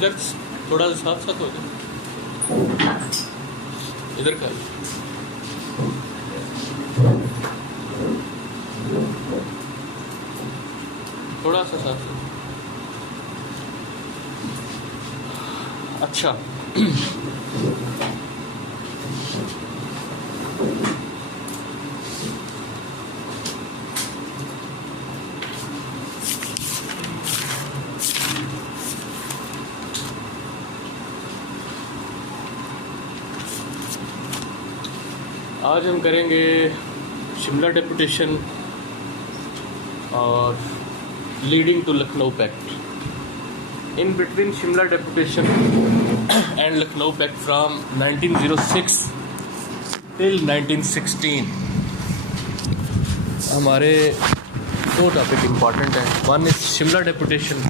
ادھر تھوڑا سا ساتھ ساتھ ہو جائے، ادھر کا تھوڑا سا ساتھ ساتھ. اچھا آج ہم کریں گے شملہ ڈیپوٹیشن اور leading to Lucknow pact. In between Shimla deputation and Lucknow pact from 1906 till 1916 ہمارے دو ٹاپک امپورٹنٹ ہیں. One is Shimla deputation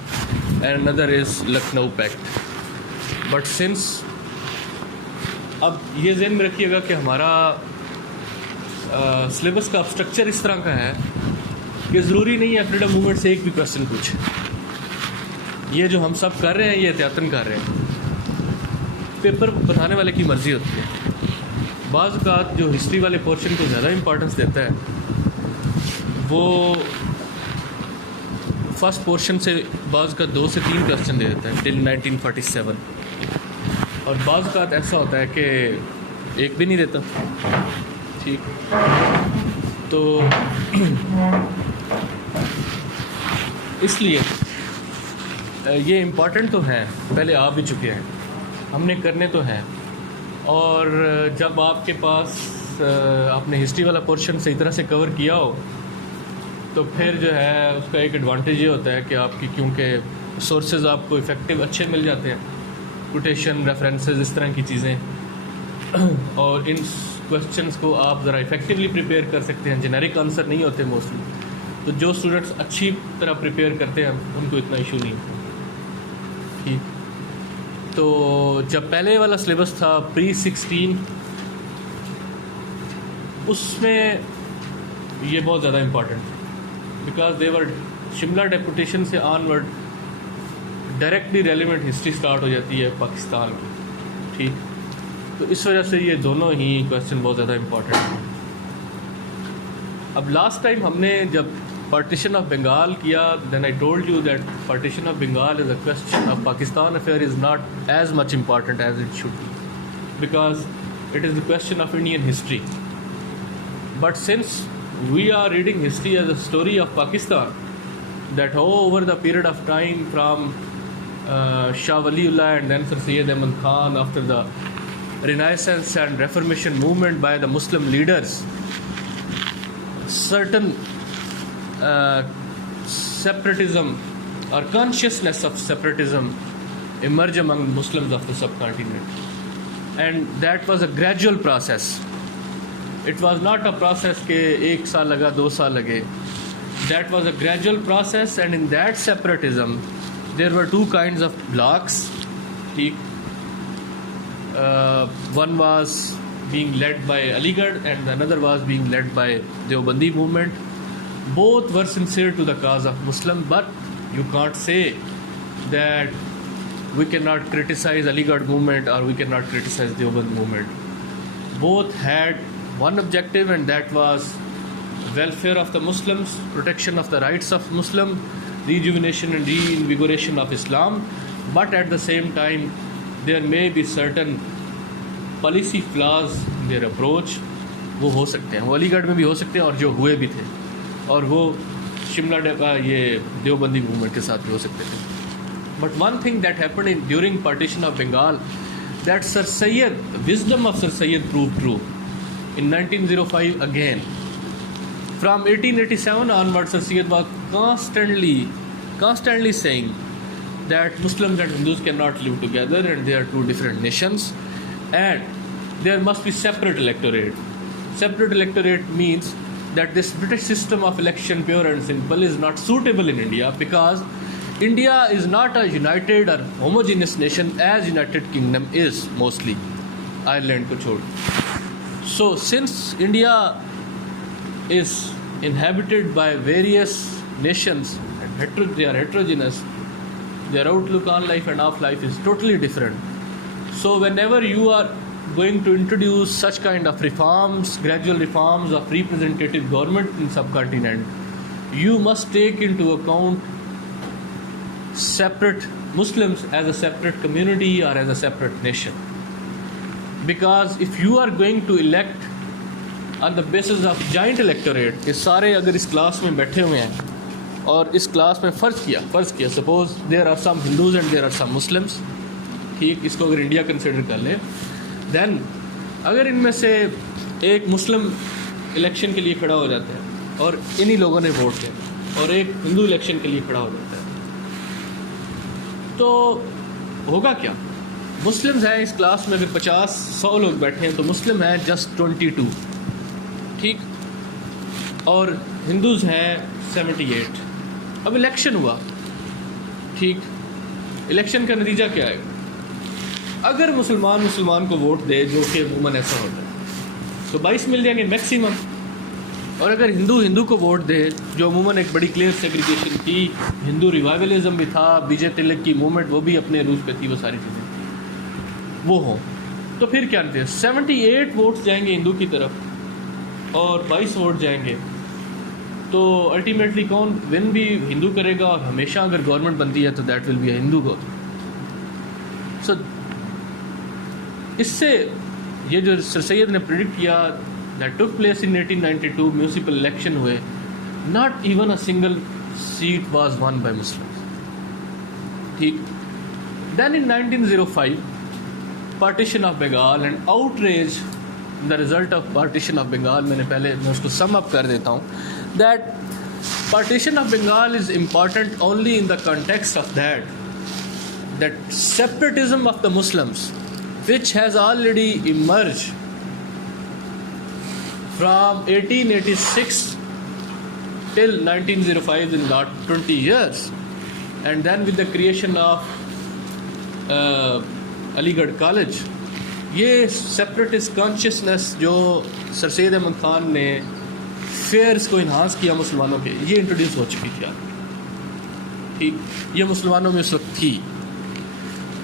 and other is Lucknow pact. But since اب یہ ذہن میں رکھیے گا کہ ہمارا سلیبس کا اسٹرکچر اس طرح کا ہے کہ ضروری نہیں ہے فریڈم موومنٹ سے ایک بھی کویشچن پوچھے. یہ جو ہم سب کر رہے ہیں یہ احتیاطاً کر رہے ہیں. پیپر بنانے والے کی مرضی ہوتی ہے. بعض اوقات جو ہسٹری والے پورشن کو زیادہ امپورٹنس دیتا ہے وہ فرسٹ پورشن سے بعض کا 2 سے 3 کویشچن دے دیتا ہے ٹل 1947. اور بعض اوقات ایسا ہوتا ہے کہ ایک بھی نہیں دیتا. ٹھیک تو اس لیے یہ امپورٹنٹ تو ہیں، پہلے آ بھی چکے ہیں، ہم نے کرنے تو ہیں. اور جب آپ کے پاس آپ نے ہسٹری والا پورشن صحیح طرح سے کور کیا ہو تو پھر جو ہے اس کا ایک ایڈوانٹیج یہ ہوتا ہے کہ آپ کی کیونکہ سورسز آپ کو افیکٹو اچھے مل جاتے ہیں، کوٹیشن ریفرنسز اس طرح کی چیزیں، اور ان کویشچنس کو آپ ذرا افیکٹولی پریپیئر کر سکتے ہیں. جنیرک آنسر نہیں ہوتے موسٹلی، تو جو اسٹوڈنٹس اچھی طرح پریپیئر کرتے ہیں ان کو اتنا ایشو نہیں ہوتا. ٹھیک تو جب پہلے والا سلیبس تھا پری 16 اس میں یہ بہت زیادہ امپورٹنٹ تھا because they were Shimla deputation سے onward directly relevant history start ہو جاتی ہے پاکستان کی. ٹھیک تو اس وجہ سے یہ دونوں ہی کویشچن بہت زیادہ امپورٹنٹ ہیں. اب لاسٹ ٹائم ہم نے جب پارٹیشن آف بنگال کیا then I told you that partition of Bengal is a question of Pakistan affair is not as much important as it should be because it is a question of Indian history. But since we are reading history as a story of Pakistan that over the period of time from Shah Wali Ullah and then sir Syed Ahmad Khan after the Renaissance and Reformation movement by the Muslim leaders, certain separatism or consciousness of separatism emerged among Muslims of the subcontinent, and that was a gradual process. It was not a process کہ 1 سال لگا 2 سال لگے. That was a gradual process, and in that separatism there were 2 kinds of blocks. ٹھیک one was being led by Aligarh and another was being led by Deobandi movement. Both were sincere to the cause of Muslim, but you can't say that we cannot criticize Aligarh movement or we cannot criticize Deoband movement. Both had one objective, and that was welfare of the Muslims, protection of the rights of Muslim, rejuvenation and reinvigoration of Islam. But at the same time there may be certain policy flaws in their approach. وہ ہو سکتے ہیں، وہ علی گڑھ میں بھی ہو سکتے ہیں اور جو ہوئے بھی تھے، اور وہ شملہ یہ دیوبندی موومنٹ کے ساتھ بھی ہو سکتے تھے. But one thing that happened in during partition of Bengal that sir Syed wisdom of sir Syed prove true in 1905 again. From 1887 onward sir Syed was constantly saying that Muslims and Hindus cannot live together and they are 2 different nations and there must be separate electorate. Separate electorate means that this British system of election, pure and simple, is not suitable in India because India is not a united or homogeneous nation as United Kingdom is mostly, Ireland ko chhod. So since India is inhabited by various nations and they are heterogeneous, their outlook on life and off life is totally different. So whenever you are going to introduce such kind of reforms, gradual reforms of representative government in subcontinent, you must take into account separate Muslims as a separate community or as a separate nation. Because if you are going to elect on the basis of giant electorate, کہ سارے اگر اس class میں بیٹھے ہوئے ہیں اور اس class میں فرض کیا suppose there are some Hindus and there are some Muslims, ٹھیک، اس کو اگر انڈیا کنسیڈر کر لیں، دین اگر ان میں سے ایک مسلم الیکشن کے لیے کھڑا ہو جاتا ہے اور انہی لوگوں نے ووٹ کیا، اور ایک ہندو الیکشن کے لیے کھڑا ہو جاتا ہے، تو ہوگا کیا؟ مسلمز ہیں اس کلاس میں اگر 50-100 لوگ بیٹھے ہیں تو مسلم ہیں جسٹ 22، ٹھیک، اور ہندوز ہیں 78۔ اب الیکشن ہوا، ٹھیک، الیکشن کا نتیجہ کیا ہے؟ اگر مسلمان کو ووٹ دے، جو کہ عموماً ایسا ہوتا ہے، تو 22 مل جائیں گے میکسیمم، اور اگر ہندو کو ووٹ دے، جو عموماً ایک بڑی کلیئر سیگریگیشن تھی، ہندو ریوائولزم بھی تھا، بی جے تلک کی موومنٹ وہ بھی اپنے عروج پہ تھی، وہ ساری چیزیں وہ ہوں، تو پھر کیا نتیجہ؟ 78 ووٹس جائیں گے ہندو کی طرف اور 22 ووٹ جائیں گے، تو الٹیمیٹلی کون ون بھی ہندو کرے گا، اور ہمیشہ اگر گورنمنٹ بنتی ہے تو that will be a Hindu government. So اس سے یہ جو سر سید نے پریڈکٹ کیا that took place in 1892 municipal election ہوئے، not even a single seat was won by Muslim, ٹھیک۔ Then in 1905 partition of Bengal and outrage the result of partition of Bengal, میں اس کو سم اپ کر دیتا ہوں، that partition of Bengal is important only in the context of that separatism of the Muslims, which has already emerged from 1886 till 1905 in last 20 years, and then with the creation of Aligarh College، یہ separatist consciousness جو sir Syed Ahmad Khan نے fears کو enhance کیا مسلمانوں کے، یہ introduce ہو چکی تھی، ٹھیک، یہ مسلمانوں میں اس وقت تھی۔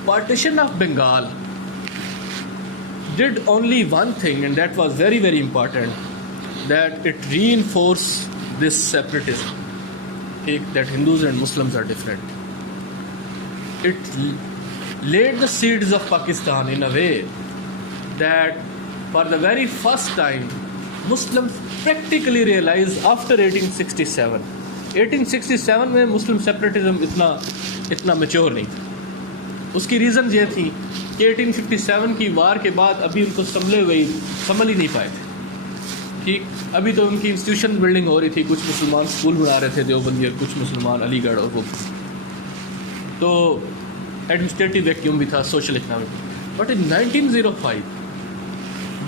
Partition of Bengal did only one thing and that was very very important, that it reinforce this separatism, ٹھیک، that Hindus and Muslims are different. It laid the seeds of Pakistan in a way that for the very first time Muslims practically realized after 1867 میں مسلم سیپریٹزم اتنا mature نہیں تھا۔ اس کی reason یہ تھی کہ 1857 کی وار کے بعد ابھی ان کو سنبھل ہی نہیں پائے تھے، ٹھیک، ابھی تو ان کی انسٹیٹیوشن بلڈنگ ہو رہی تھی، کچھ مسلمان اسکول بنا رہے تھے دیوبندی، اور کچھ مسلمان علی گڑھ، اور وہ تو ایڈمنسٹریٹو ویکیوم بھی تھا، social economic. But in 1905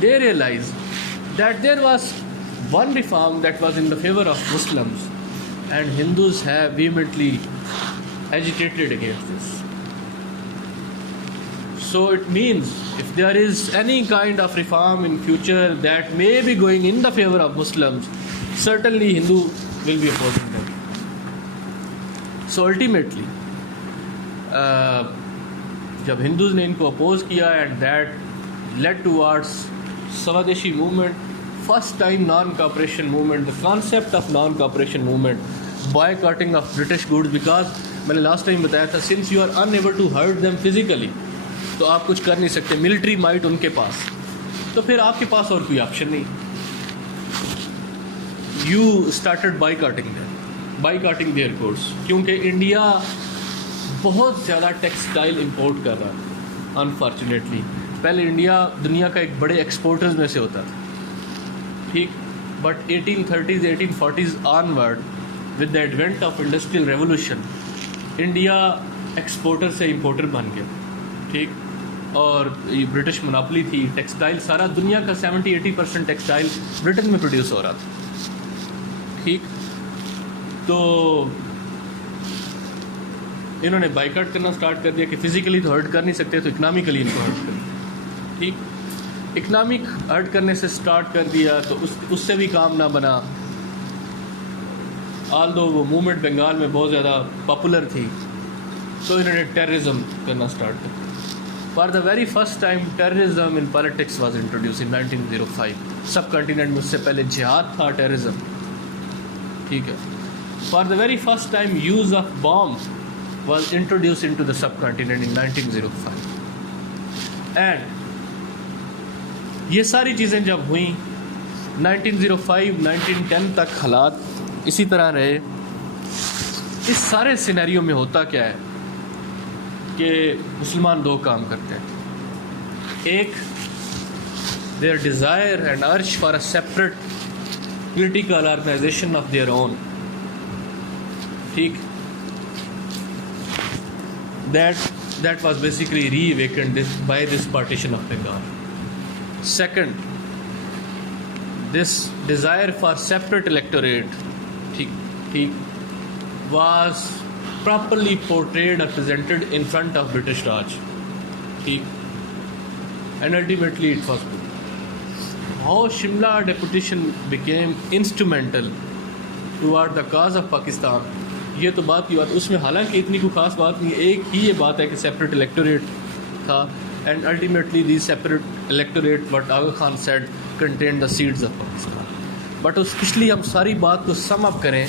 they realized that there was one reform that was in the favor of Muslims, and Hindus have vehemently agitated against this. So it means if there is any kind of reform in future that may be going in the favor of Muslims, certainly Hindu will be opposing them. So ultimately جب ہندوز نے ان کو oppose کیا، and that led towards swadeshi movement, first time non cooperation movement, the concept of non cooperation movement, boycotting of British goods, because میں نے last time بتایا تھا since you are unable to hurt them physically, تو آپ کچھ کر نہیں سکتے، ملٹری مائٹ ان کے پاس، تو پھر آپ کے پاس اور کوئی آپشن نہیں، you started boycotting their goods, کیونکہ انڈیا بہت زیادہ ٹیکسٹائل امپورٹ کر رہا ہے انفارچونیٹلی۔ پہلے انڈیا دنیا کا ایک بڑے ایکسپورٹرز میں سے ہوتا تھا، ٹھیک، but 1830s 1840s onward with the advent of industrial revolution, India exporter سے امپورٹر بن گیا، ٹھیک، اور یہ برٹش مناپلی تھی، ٹیکسٹائل سارا دنیا کا 70-80% ٹیکسٹائل برٹن میں پروڈیوس ہو رہا تھا، ٹھیک، تو انہوں نے بائیکاٹ کرنا سٹارٹ کر دیا کہ فزیکلی تو ہرٹ کر نہیں سکتے، تو اکنامکلی ان کو ہرٹ کر دیا، ٹھیک، اکنامک ہرٹ کرنے سے سٹارٹ کر دیا، تو اس سے بھی کام نہ بنا، آل دو وہ موومنٹ بنگال میں بہت زیادہ پاپولر تھی، تو انہوں نے ٹیررزم کرنا اسٹارٹ کیا. For the very first time terrorism in politics was introduced in 1905. Subcontinent میں اس سے پہلے جہاد تھا, ٹیررزم, ٹھیک ہے. For the very first time use of bomb was introduced into the subcontinent in 1905. And یہ ساری چیزیں جب ہوئیں 1905 1910 تک حالات اسی طرح رہے. اس سارے سینیریو میں ہوتا کیا ہے کہ مسلمان دو کام کرتے ہیں. ایک, their desire and urge for a separate political organization of their own, ٹھیک, that was basically reawakened by this partition of Bengal. Second, this desire for separate electorate, ٹھیک, was properly portrayed or presented in front of British Raj, ٹھیک, and ultimately it was good. How Shimla deputation became instrumental toward the cause of Pakistan, یہ تو بات کی بات, اس میں حالانکہ اتنی کوئی خاص بات نہیں. ایک ہی یہ بات ہے کہ سیپریٹ الیکٹوریٹ تھا, and ultimately the separate electorate what Agha Khan said contain the seeds of Pakistan. But اس پچھلی ہم ساری بات کو سم اپ کریں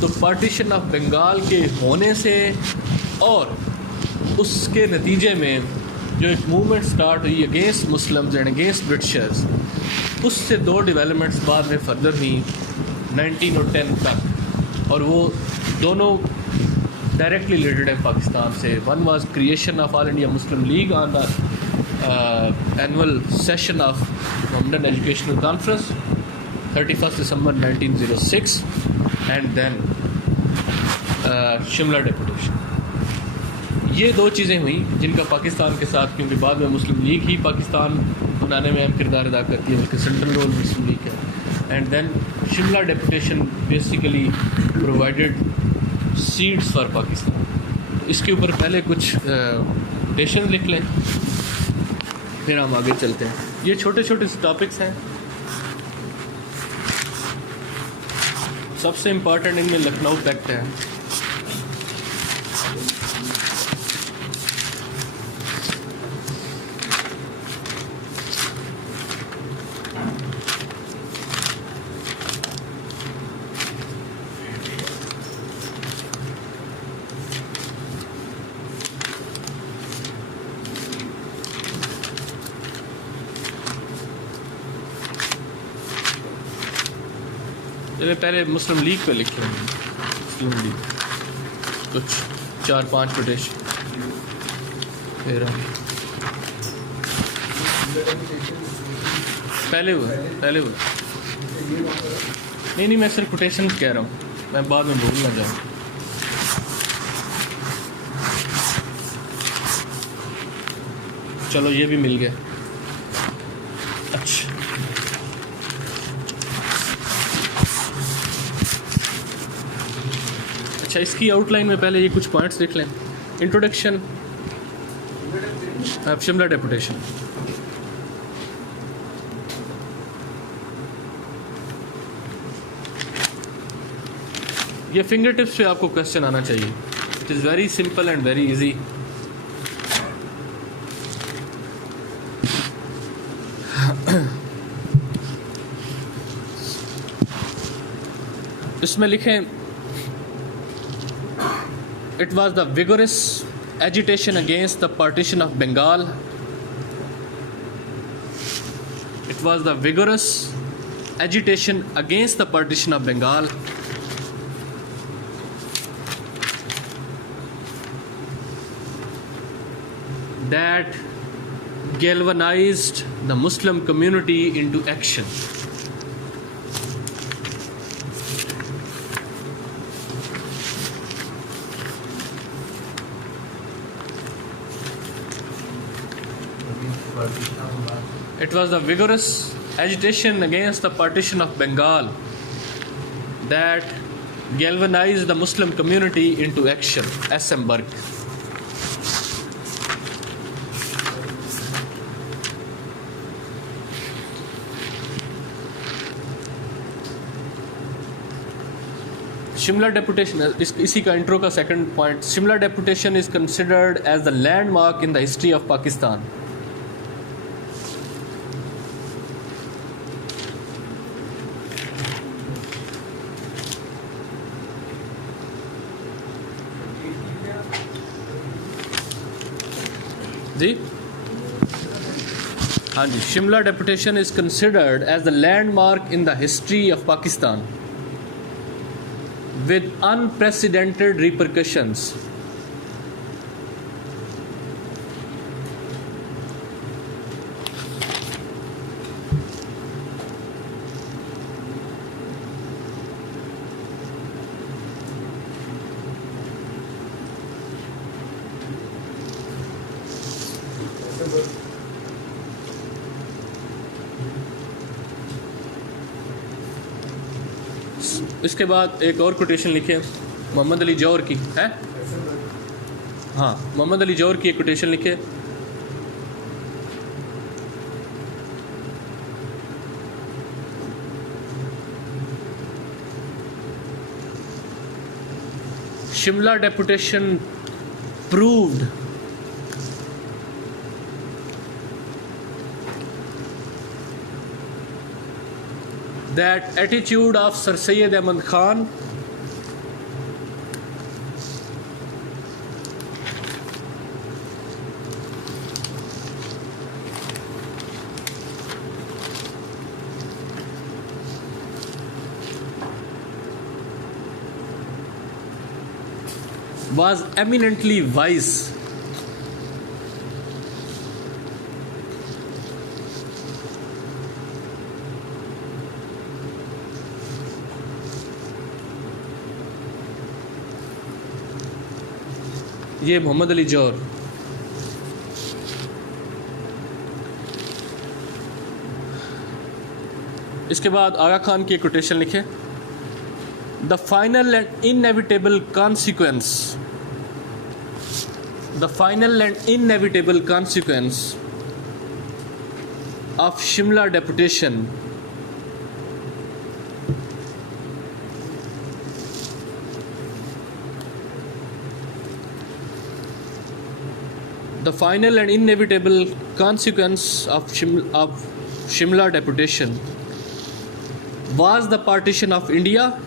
تو پارٹیشن آف بنگال کے ہونے سے اور اس کے نتیجے میں جو ایک موومنٹ سٹارٹ ہوئی against Muslims and against Britishers, اس سے دو ڈیولپمنٹس بعد میں فردر ہوئیں 19 اور 10 تک, اور وہ دونوں ڈائریکٹلی ریلیٹڈ ہیں پاکستان سے. One was creation of all India Muslim League on the annual session of London educational conference 31 December 1906, and then Shimla deputation. یہ دو چیزیں ہوئیں جن کا پاکستان کے ساتھ, کیونکہ بعد میں مسلم لیگ ہی پاکستان بنانے میں اہم کردار ادا کرتی ہے, بلکہ سینٹرل رول مسلم لیگ ہے. And then Shimla deputation basically provided seeds for Pakistan. اس کے اوپر پہلے کچھ کوٹیشن لکھ لیں, پھر ہم آگے چلتے ہیں. یہ چھوٹے چھوٹے ٹاپکس ہیں. سب سے امپورٹنٹ ان میں لکھنؤ پیکٹ ہے. چلے پہلے مسلم لیگ پہ لکھے ہیں. مسلم لیگ کچھ 4-5 کوٹیشن, پھر پہلے ہوا نہیں, میں صرف کوٹیشن کہہ رہا ہوں, میں بعد میں بھول نہ جاؤں. چلو یہ بھی مل گیا. اچھا, اس کی آؤٹ لائن میں پہلے یہ کچھ پوائنٹس لکھ لیں. Introduction of Shimla deputation. یہ فنگر ٹپس پہ آپ کو کوشچن آنا چاہیے. It is very simple and very easy. اس میں لکھیں It was the vigorous agitation against the partition of Bengal. It was the vigorous agitation against the partition of Bengal that galvanized the Muslim community into action. It was the vigorous agitation against the partition of Bengal that galvanized the Muslim community into action. S. M. Burke. Shimla deputation اسی کا intro کا second point. Shimla deputation is considered as the landmark in the history of Pakistan. جی ہاں جی, Shimla deputation is considered as the landmark in the history of Pakistan with unprecedented repercussions. اس کے بعد ایک اور کوٹیشن لکھے محمد علی جوہر کی ہے. ہاں, محمد علی جوہر کی ایک کوٹیشن لکھے. Shimla deputation proved that attitude of Sir Syed Ahmad Khan was eminently wise. یہ محمد علی جوہر. اس کے بعد آغا خان کی ایک کوٹیشن لکھے. The final and inevitable consequence of Shimla deputation Shimla deputation was the partition of India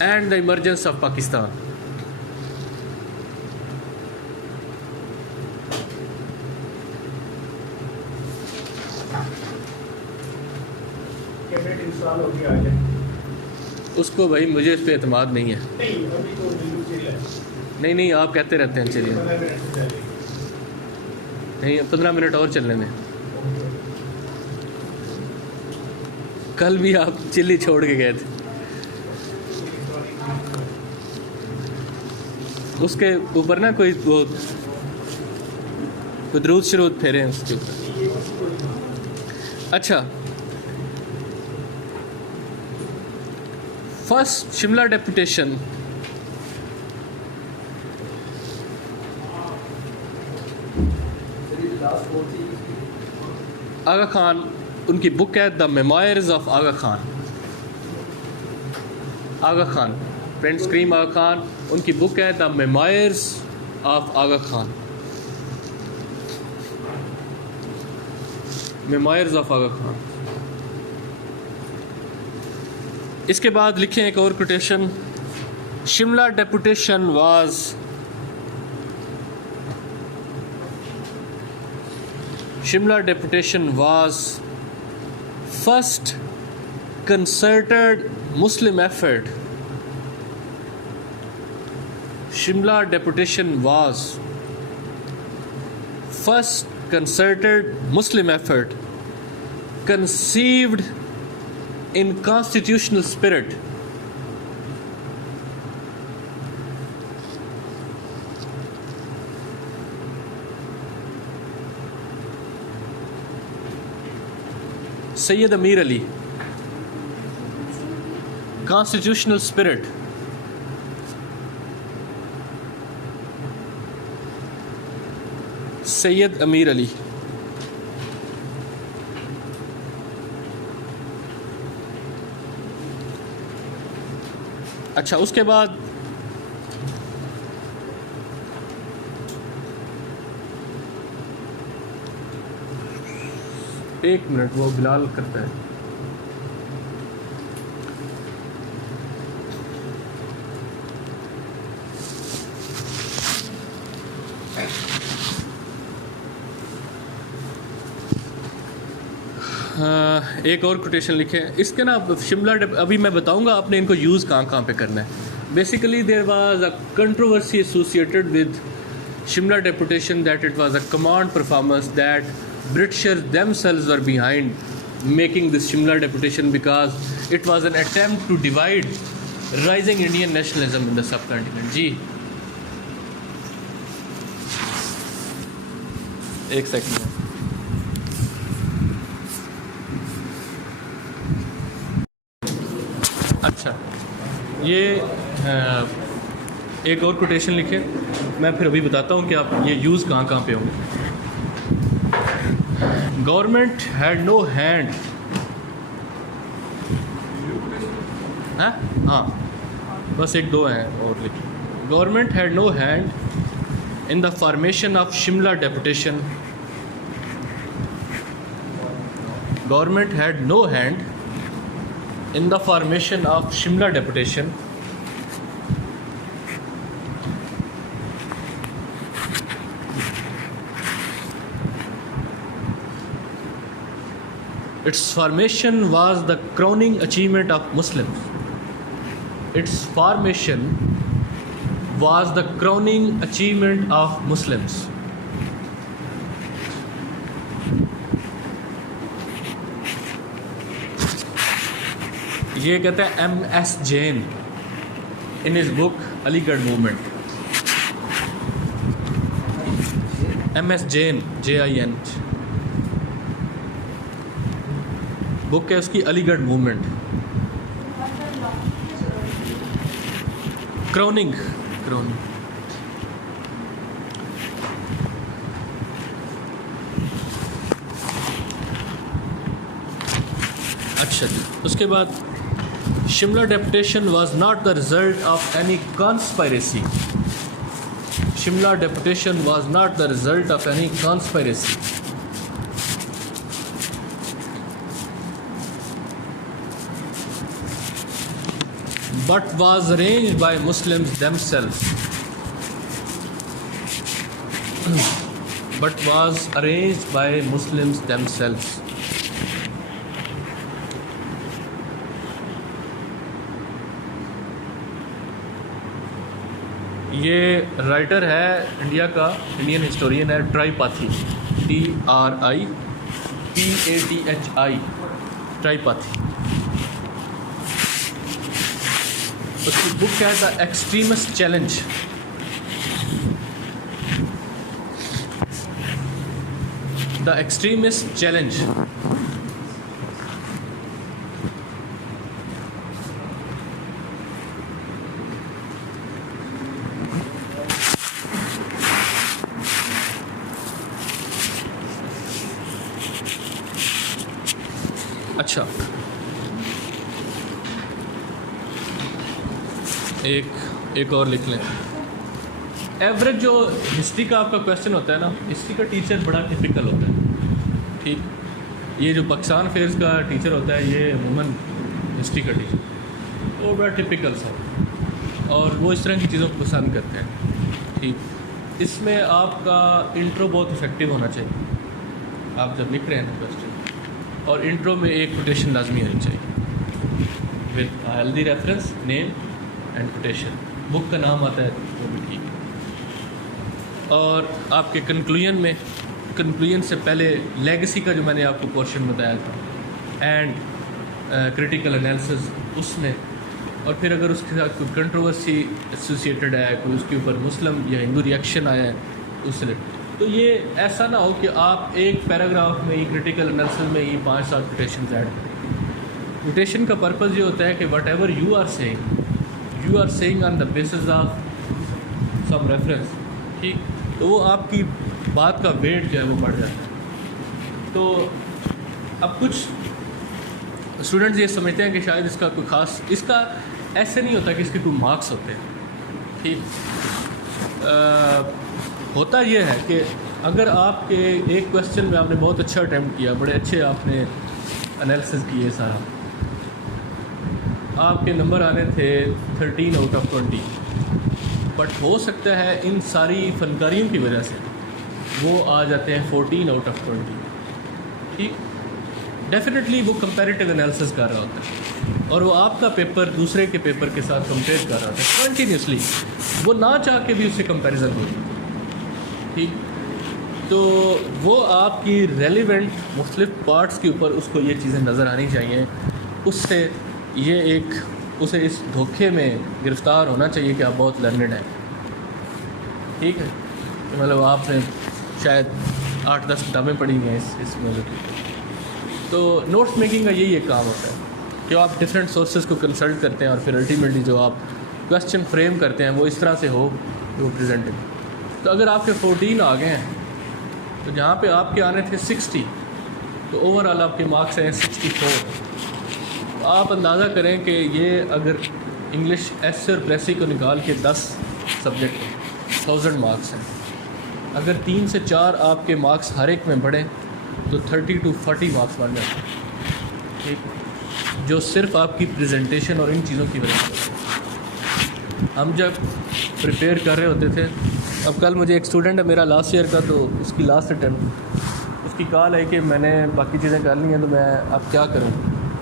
and the emergence of Pakistan. اس کو بھائی مجھے اس پہ اعتماد نہیں ہے. نہیں آپ کہتے رہتے ہیں. چلیے نہیں, 15 منٹ اور چلنے دیں. کل بھی آپ چلی چھوڑ کے گئے تھے. اس کے اوپر نا کوئی درود شروع پھیرے ہیں اس کے اوپر. اچھا, فرسٹ شملہ ڈیپوٹیشن آغا خان, ان کی بک ہے the memoirs of Agha Khan. Agha Khan prince Karim Agha Khan, ان کی بک ہے the memoirs of Agha Khan. Memoirs of آغا خان. اس کے بعد لکھیں ایک اور quotation. Shimla deputation was first concerted Muslim effort. Shimla deputation was first concerted Muslim effort conceived in constitutional spirit. Sayyid Amir Ali, constitutional spirit. Sayyid Amir Ali. اچھا اس کے بعد ایک منٹ وہ بلال کرتا ہے. ایک اور کوٹیشن لکھیں اس کے نا شملہ ابھی میں بتاؤں گا آپ نے ان کو یوز کہاں پہ کرنا ہے. Basically there was a controversy associated with Shimla deputation that it was a command performance that Britishers themselves were behind making this Shimla deputation because it was an attempt to divide rising Indian nationalism in the subcontinent. جی ایک second. اچھا یہ ایک اور quotation لکھیں, میں پھر ابھی بتاتا ہوں کہ آپ یہ یوز کہاں پہ ہوں گے. گورنمنٹ ہیڈ نو ہینڈ, ہاں بس ایک دو ہیں اور لکھیں. Government had no hand in the formation of Shimla deputation. Government had no hand in the formation of Shimla deputation its formation was the crowning achievement of Muslims. Its formation was the crowning achievement of Muslims. یہ کہتے ہیں M S Jain in his book Aligarh movement. M S Jain JIN book ہے اس کی علی گڑھ movement. کراؤننگ اچھا جی. اس کے بعد Shimla deputation was not the result of any conspiracy. Shimla deputation was not the result of any conspiracy. But was arranged by Muslims themselves. But was arranged by Muslims themselves. یہ writer ہے India کا, Indian historian ہے try پاتھی, TRIPATHI, try پاتھی. اس کی book ہے دا extremist challenge. دا extremist challenge. اچھا ایک اور لکھ لیں. ایوریج جو ہسٹری کا آپ کا کویشچن ہوتا ہے نا, ہسٹری کا ٹیچر بڑا ٹپیکل ہوتا ہے. ٹھیک, یہ جو پاکستان افیئرس کا ٹیچر ہوتا ہے یہ عموماً ہسٹری کا ٹیچر وہ بڑا ٹپیکل سا, اور وہ اس طرح کی چیزوں کو پسند کرتے ہیں. ٹھیک, اس میں آپ کا انٹرو بہت افیکٹو ہونا چاہیے آپ جب لکھ رہے ہیں نا کویشچن, اور انٹرو میں ایک کوٹیشن لازمی ہونی چاہیے with healthy reference, name and quotation. Book کا نام آتا ہے وہ بھی ٹھیک ہے. اور آپ کے کنکلوژن سے پہلے لیگسی کا جو میں نے آپ کو پورشن بتایا تھا اینڈ کریٹیکل انالیسز اس میں, اور پھر اگر اس کے ساتھ کوئی کنٹروورسی ایسوسیٹیڈ ہے, کوئی اس کے اوپر مسلم یا ہندو ریئیکشن آیا ہے اس سے, تو یہ ایسا نہ ہو کہ آپ ایک پیراگراف میں ہی کریٹیکل انالیسز میں ہی 5-7 کوٹیشنز ایڈ کریں. کوٹیشن کا پرپز یہ ہوتا ہے کہ whatever you are saying on the basis of some reference. ٹھیک, تو وہ آپ کی بات کا ویٹ جو ہے وہ بڑھ جاتا ہے. تو اب کچھ اسٹوڈنٹس یہ سمجھتے ہیں کہ شاید اس کا کوئی خاص, اس کا ایسے نہیں ہوتا کہ اس کے 2 مارکس ہوتے ہیں. ٹھیک ہوتا یہ ہے کہ اگر آپ کے ایک کویسچن میں آپ نے بہت اچھا اٹیمپٹ کیا, بڑے اچھے آپ نے انالیسس کیے سارا, آپ کے نمبر آنے تھے 13 آؤٹ آف 20, بٹ ہو سکتا ہے ان ساری فنکاریوں کی وجہ سے وہ آ جاتے ہیں 14 آؤٹ آف 20. ٹھیک, ڈیفینیٹلی وہ کمپیریٹیو انالیسس کر رہا ہوتا ہے اور وہ آپ کا پیپر دوسرے کے پیپر کے ساتھ کمپیئر کر رہا ہوتا ہے کنٹینیوسلی, وہ نہ چاہ کے بھی اس سے کمپیریزن ہوتی ہے. ٹھیک, تو وہ آپ کی ریلیونٹ مختلف پارٹس کے اوپر اس کو یہ چیزیں نظر آنی چاہیے. اس سے یہ ایک اسے اس دھوکے میں گرفتار ہونا چاہیے کہ آپ بہت لرنڈ ہیں. ٹھیک ہے, مطلب آپ نے شاید 8-10 کتابیں پڑھی ہیں اس موضوع کی. تو نوٹس میکنگ کا یہی ایک کام ہوتا ہے کہ آپ ڈفرینٹ سورسز کو کنسلٹ کرتے ہیں اور پھر الٹیمیٹلی جو آپ کویسچن فریم کرتے ہیں وہ اس طرح سے ہو کہ وہ پریزنٹیبل. تو اگر آپ کے 14 آ گئے ہیں تو جہاں پہ آپ کے آنے تھے 60, تو اوور آل آپ کے مارکس ہیں 64. آپ اندازہ کریں کہ یہ اگر انگلش ایس اور پریسی کو نکال کے 10 سبجیکٹ 1000 مارکس ہیں, اگر 3 سے 4 آپ کے مارکس ہر ایک میں بڑھیں تو 30 to 40 مارکس بن جاتے ہیں. ٹھیک, جو صرف آپ کی پریزنٹیشن اور ان چیزوں کی وجہ سے. ہم جب پریپیئر کر رہے ہوتے تھے, اب کل مجھے ایک اسٹوڈنٹ ہے میرا لاسٹ ایئر کا, تو اس کی لاسٹ اٹیمپٹ, اس کی کال ہے کہ میں نے باقی چیزیں کر لی ہیں تو میں اب کیا کروں,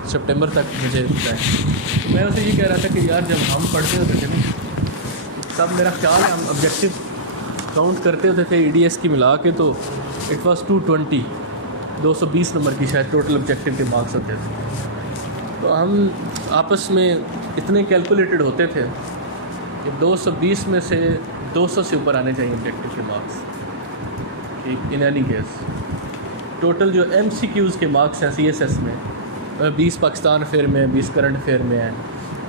سپٹمبر تک مجھے بتائیں. میں اسے یہ کہہ رہا تھا کہ یار جب ہم پڑھتے ہوتے تھے نا, تب میرا خیال ہے ہم آبجیکٹیو کاؤنٹ کرتے ہوتے تھے EDS کی ملا کے, تو اٹ واز 220 220 نمبر کی شاید ٹوٹل آبجیکٹیو کے مارکس ہوتے تھے. تو ہم آپس میں اتنے کیلکولیٹڈ ہوتے تھے کہ 220 میں سے 200 سے اوپر آنے چاہیے آبجیکٹیو کے مارکس. ٹھیک, ان اینی کیس ٹوٹل جو MCQs کے مارکس ہیں CSS میں 20 پاکستان افیئر میں, 20 کرنٹ افیئر میں ہیں.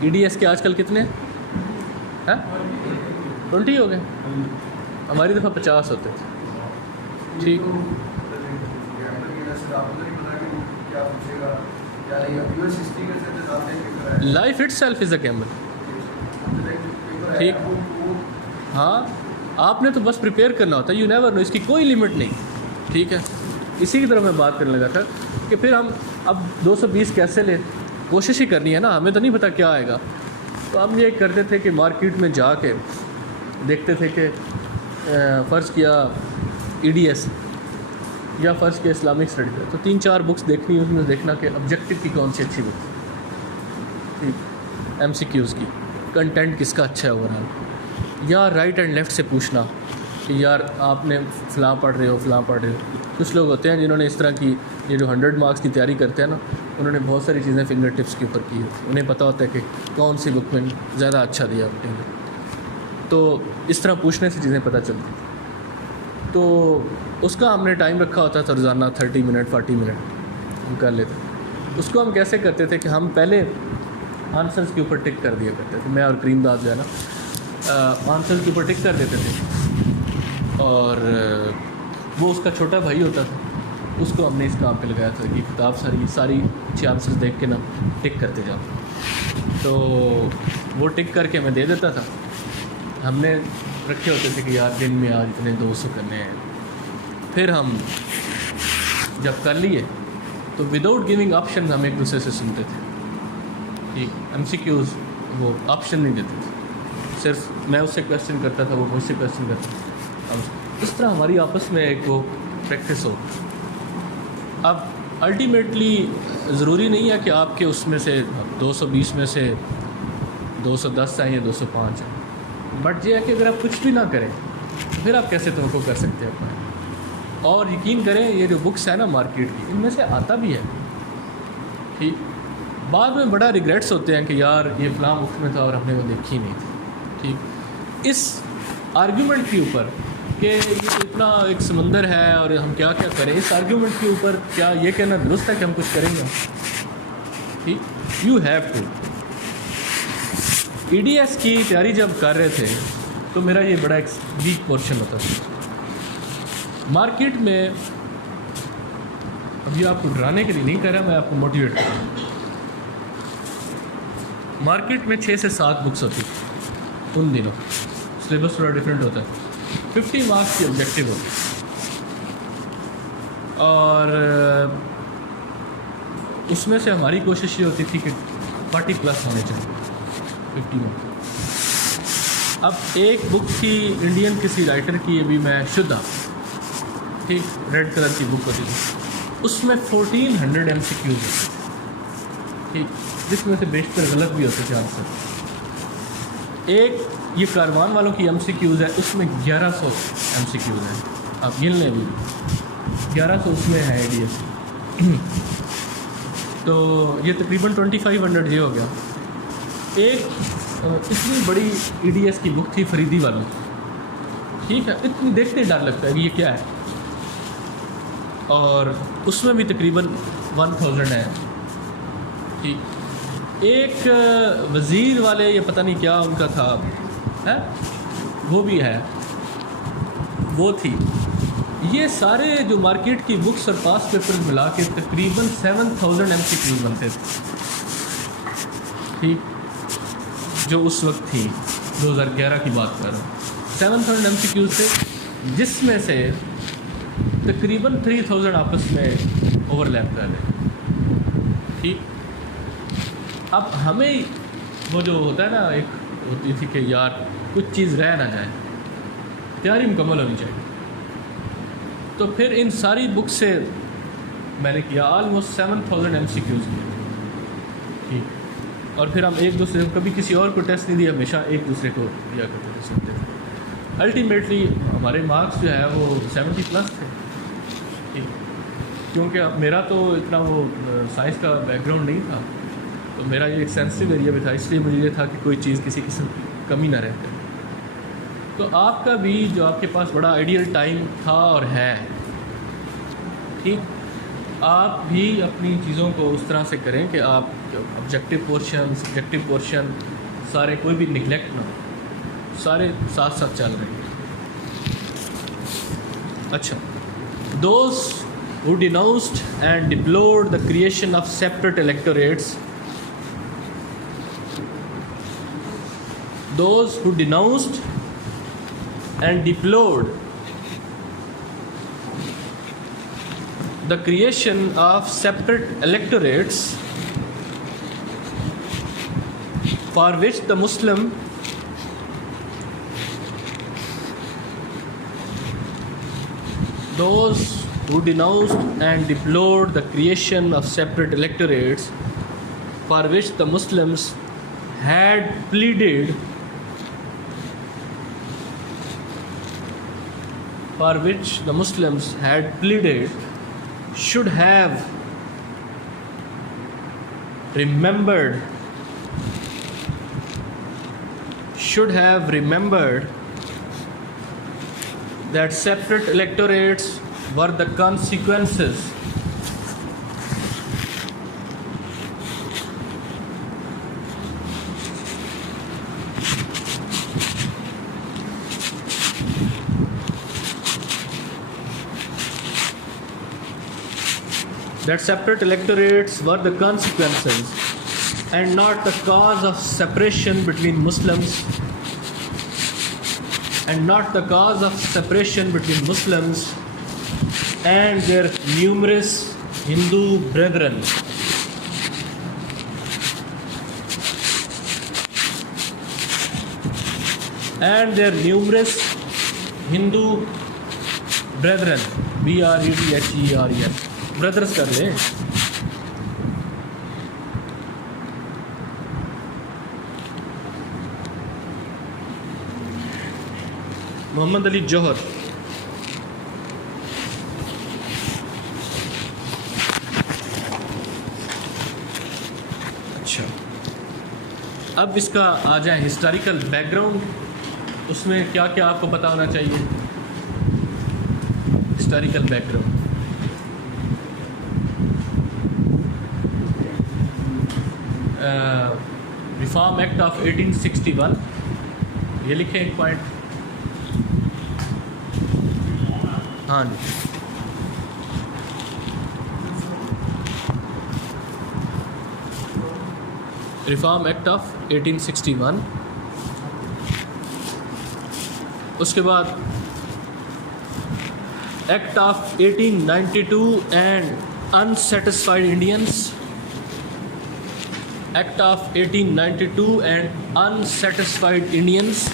EDS کے آج کل کتنے ہیں؟ 20 ہو گئے. ہماری دفعہ 50 ہوتے تھے. ٹھیک, life it self is a gamble. ٹھیک, ہاں آپ نے تو بس پریپیئر کرنا ہوتا ہے, یو نیور نو, اس کی کوئی لمٹ نہیں. ٹھیک ہے, اسی کی طرف میں بات کرنے لگا تھا کہ پھر ہم اب 220 کیسے لیں, کوشش ہی کرنی ہے نا, ہمیں تو نہیں پتہ کیا آئے گا. تو ہم یہ کرتے تھے کہ مارکیٹ میں جا کے دیکھتے تھے کہ فرض کیا EDS یا فرض کیا اسلامک اسٹڈی کا, تو 3-4 بکس دیکھنی, اس میں دیکھنا کہ آبجیکٹیو کی کون سی اچھی بک. ٹھیک, MCQs کی کنٹینٹ کس کا اچھا ہے اوورآل, یا رائٹ اینڈ لیفٹ سے پوچھنا کہ یار آپ نے فلاں پڑھ رہے ہو. کچھ لوگ ہوتے ہیں جنہوں نے اس طرح کی یہ جو 100 مارکس کی تیاری کرتے ہیں نا, انہوں نے بہت ساری چیزیں فنگر ٹپس کے اوپر کی ہوتی ہیں, انہیں پتہ ہوتا ہے کہ کون سی بک میں زیادہ اچھا دیا ہوتے ہیں. تو اس طرح پوچھنے سے چیزیں پتہ چلتی. تو اس کا ہم نے ٹائم رکھا ہوتا تھا روزانہ 30 منٹ 40 منٹ ہم کر لیتے. اس کو ہم کیسے کرتے تھے کہ ہم پہلے آنسرز کے اوپر ٹک کر دیا کرتے تھے, میں اور کریم داد جو ہے نا آنسرز کے اوپر ٹک کر دیتے تھے, اور وہ اس کا چھوٹا بھائی ہوتا تھا, اس کو ہم نے اس کام پہ لگایا تھا کہ کتاب ساری اچھی آنسرز دیکھ کے نا ٹک کرتے جاؤ. تو وہ ٹک کر کے میں دے دیتا تھا. ہم نے رکھے ہوتے تھے کہ یار دن میں آج اتنے 200 کرنے ہیں. پھر ہم جب کر لیے تو وداؤٹ گیونگ آپشن ہم ایک دوسرے سے سنتے تھے. ٹھیک, MCQs وہ آپشن نہیں دیتے تھے, صرف میں اس سے کویسچن کرتا تھا, وہ مجھ سے کویسچن کرتا تھا. اس طرح ہماری آپس میں ایک وہ پریکٹس ہو. اب الٹیمیٹلی ضروری نہیں ہے کہ آپ کے اس میں سے 220 میں سے 210 آئیں یا 205 آئیں, بٹ یہ ہے کہ اگر آپ کچھ بھی نہ کریں تو پھر آپ کیسے توقع کر سکتے ہیں اپنا. اور یقین کریں یہ جو بکس ہیں نا مارکیٹ کی, ان میں سے آتا بھی ہے. ٹھیک, بعد میں بڑا ریگریٹس ہوتے ہیں کہ یار یہ فلاں بک میں تھا اور ہم نے وہ دیکھی نہیں تھی. ٹھیک, اس آرگیومنٹ کے اوپر کہ یہ اتنا ایک سمندر ہے اور ہم کیا کیا کریں, اس آرگیومنٹ کے اوپر کیا یہ کہنا درست ہے کہ ہم کچھ کریں گے؟ ٹھیک, یو ہیو ٹو. EDS کی تیاری جب کر رہے تھے تو میرا یہ بڑا ایک ویک پورشن ہوتا تھا. مارکیٹ میں اب یہ آپ کو ڈرانے کے لیے نہیں کر رہا, میں آپ کو موٹیویٹ کر رہا ہوں. مارکیٹ میں 6 سے 7 بکس ہوتی ان دنوں. سلیبس تھوڑا ڈفرینٹ ہوتا ہے. 50 مارکس کی آبجیکٹیو ہوتی ہے اور اس میں سے ہماری کوشش یہ ہوتی تھی کہ 40 پلس ہونے چاہیے 50 میں. اب ایک بک تھی انڈین کسی رائٹر کی, ابھی میں شدہ ٹھیک ریڈ کلر کی بک ہوتی تھی, اس میں 1400 MCQs ہوتے ٹھیک, جس میں سے بیشتر غلط بھی ہوتے تھے آنسر. ایک یہ کاروان والوں کی MCQs ہے, اس میں 1100 MCQs ہیں. آپ گن لیں بھی 1100 اس میں ہے ADS. تو یہ تقریباً 2500 یہ ہو گیا. ایک اتنی بڑی EDS کی بک تھی فریدی والوں ٹھیک ہے, اتنی دیکھتے ڈر لگتا ہے کہ یہ کیا ہے, اور اس میں بھی تقریباً 1000 ہے ٹھیک. ایک وزیر والے یہ پتہ نہیں کیا ان کا تھا ہے, وہ بھی ہے, وہ تھی. یہ سارے جو مارکیٹ کی بکس اور پاس پیپر ملا کے تقریباً 7000 MCQs بنتے تھے ٹھیک, جو اس وقت تھی 2011 کی بات کر رہا ہوں. 7000 MCQs تھے, جس میں سے تقریباً 3000 آپس میں اوور لیپ کر رہے ٹھیک. اب ہمیں وہ جو ہوتا ہے نا, ایک ہوتی تھی کہ یار کچھ چیز رہ نہ جائے, تیاری مکمل ہونی چاہیے. تو پھر ان ساری بک سے میں نے کیا آلموسٹ 7000 MCQs کی ٹھیک. اور پھر ہم ایک دوسرے کو کبھی کسی اور کو ٹیسٹ نہیں دیا, ہمیشہ ایک دوسرے کو دیا کرتے تھے سنتے تھے. الٹیمیٹلی ہمارے مارکس جو ہے وہ 70 پلس تھے ٹھیک, کیونکہ میرا تو اتنا وہ سائنس کا بیک گراؤنڈ نہیں تھا, تو میرا یہ ایک سینسٹیو ایریا بھی تھا, اس لیے مجھے یہ تھا کہ کوئی چیز کسی قسم کی کمی نہ رہتے. تو آپ کا بھی جو آپ کے پاس بڑا آئیڈیل ٹائم تھا اور ہے ٹھیک, آپ بھی اپنی چیزوں کو اس طرح سے کریں کہ آپ آبجیکٹیو پورشن سبجیکٹیو پورشن سارے کوئی بھی نگلیکٹ نہ ہو, سارے ساتھ ساتھ چل رہے ہیں. اچھا, those who denounced and deplored the creation of separate electorates, those who denounced and deplored the creation of separate electorates for which the Muslim those who denounced and deplored the creation of separate electorates for which the Muslims had pleaded should have remembered that separate electorates were the consequences and not the cause of separation between Muslims and their numerous Hindu brethren. BREDHERES brothers کر لیں. محمد علی جوہر. اچھا, اب اس کا آ جائیں historical back ground, اس میں کیا کیا آپ کو پتہ ہونا چاہیے. Historical back ground, reform act of 1861, یہ لکھیں ایک پوائنٹ. ہاں جی, ریفارم ایکٹ آف 1861. اس کے بعد act of 1892 and unsatisfied Indians. Act of 1892 and unsatisfied Indians.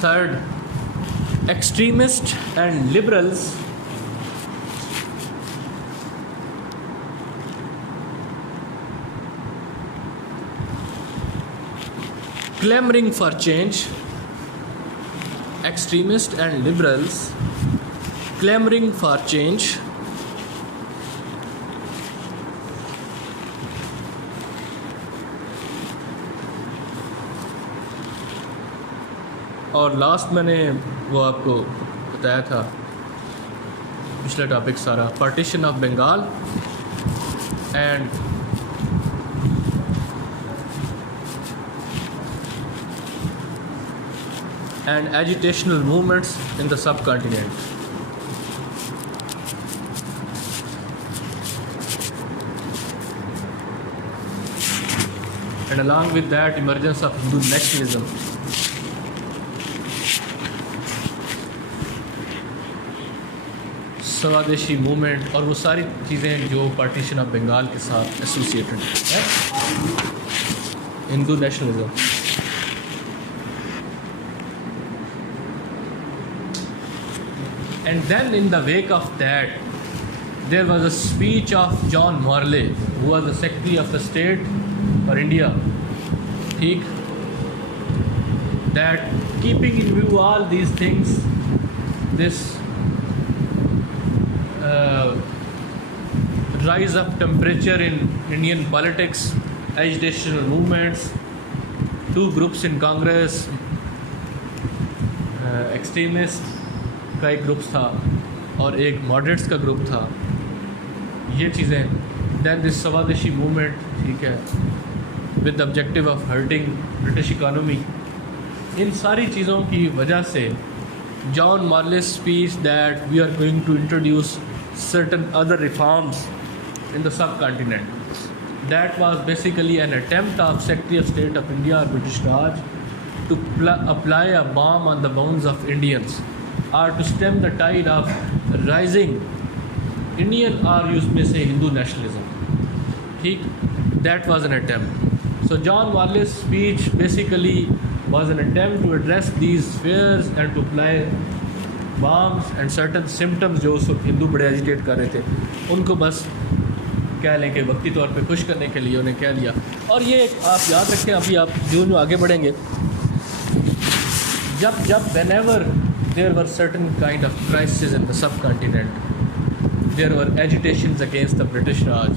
Third, extremist and liberals. clamoring for change. Extremists and liberals clamoring for change. اور last میں نے وہ آپ کو بتایا تھا پچھلا ٹاپک سارا, partition of Bengal and agitational movements in the subcontinent. And along with that, emergence of Hindu nationalism. Swadeshi movement اور وہ ساری چیزیں جو پارٹیشن آف بنگال کے ساتھ ایسوسیٹڈ ہے. ہندو nationalism. And then in the wake of that, there was a speech of John Morley, who was the Secretary of the State for India. That keeping in view all these things, this rise of temperature in Indian politics, agitational movements, two groups in Congress, extremists کا ایک group تھا اور ایک ماڈریٹس کا group تھا, یہ چیزیں. دین دس سوادیشی movement, ٹھیک ہے, with objective of hurting British economy. ان ساری چیزوں کی وجہ سے John Morley's speech that we are going to introduce certain other reforms in the subcontinent, that was basically an attempt of Secretary of State of India or British Raj to apply a bomb on the bones of Indians, or to stem the tide of rising Indian or use may say Hindu nationalism. That was an attempt. So John Morley's speech basically was an attempt to address these fears and to apply bombs and certain symptoms جو اس وقت ہندو بڑے agitate کر رہے تھے ان کو بس کہہ لیں کہ وقتی طور پہ خوش کرنے کے لیے انہیں کہہ لیا. اور یہ آپ یاد رکھیں, ابھی آپ جو آگے بڑھیں گے, جب whenever there were certain kind of crises in the subcontinent, there were agitations against the British Raj,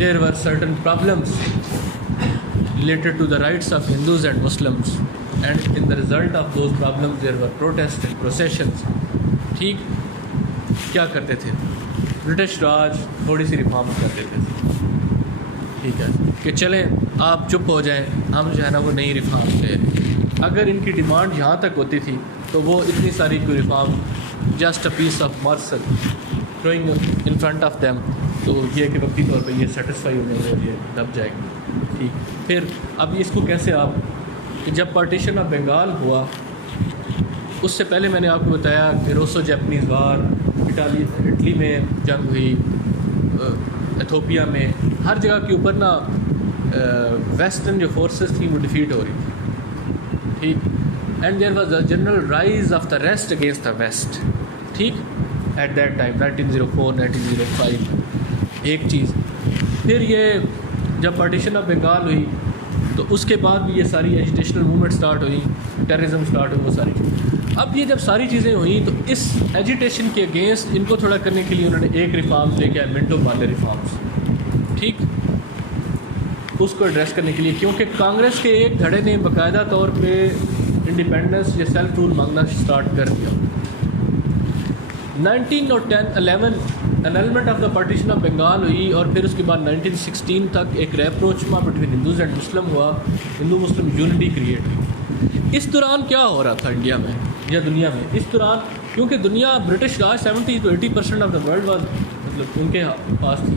there were certain problems related to the rights of Hindus and Muslims, and in the result of those problems there were protests and processions. کیا کرتے تھے British راج, تھوڑی سی reform کر دیتے تھے, ٹھیک ہے, کہ چلیں آپ چپ ہو جائیں, ہم جو ہے نا وہ نئی ریفارم لے. اگر ان کی ڈیمانڈ یہاں تک ہوتی تھی تو وہ اتنی ساری کوئی reform just a piece of morsel throwing in front of them, تو یہ کہ وقتی طور پہ یہ سیٹسفائی ہونے کے لیے دب جائے گی. ٹھیک, پھر اب اس کو کیسے آپ, کہ جب پارٹیشن آف بنگال ہوا اس سے پہلے میں نے آپ کو بتایا کہ روسو جیپنیز وار, اٹلی میں جنگ ہوئی, ایتھوپیا میں, ہر جگہ کے اوپر نا ویسٹرن جو فورسز تھیں وہ ڈیفیٹ ہو رہی تھی. ٹھیک, and there was a general rise of the rest against the west. ٹھیک, ایٹ دیٹ ٹائم 1904 1905. ایک چیز, پھر یہ جب پارٹیشن آف بنگال ہوئی تو اس کے بعد بھی یہ ساری ایجیٹیشنل موومنٹ سٹارٹ ہوئی, ٹیررزم سٹارٹ ہوئی, وہ ساری. اب یہ جب ساری چیزیں ہوئیں تو اس ایجیٹیشن کے اگینسٹ ان کو تھوڑا کرنے کے لیے انہوں نے ایک ریفارم لے کے آئے, منٹو مارلے ریفارمس. ٹھیک, اس کو ایڈریس کرنے کے لیے, کیونکہ کانگریس کے ایک دھڑے نے باقاعدہ طور پہ انڈیپینڈنس یا سیلف رول مانگنا اسٹارٹ کر دیا. 1911 annulment of the partition of Bengal ہوئی, اور پھر اس کے بعد 1916 تک ایک rapprochement between Hindus and Muslim ہوا, ہندو مسلم یونٹی کریٹ ہوئی. اس دوران کیا ہو رہا تھا انڈیا میں یا دنیا میں؟ اس دوران کیونکہ دنیا British Raj 70 to 80% of the world was مطلب ان کے پاس تھی.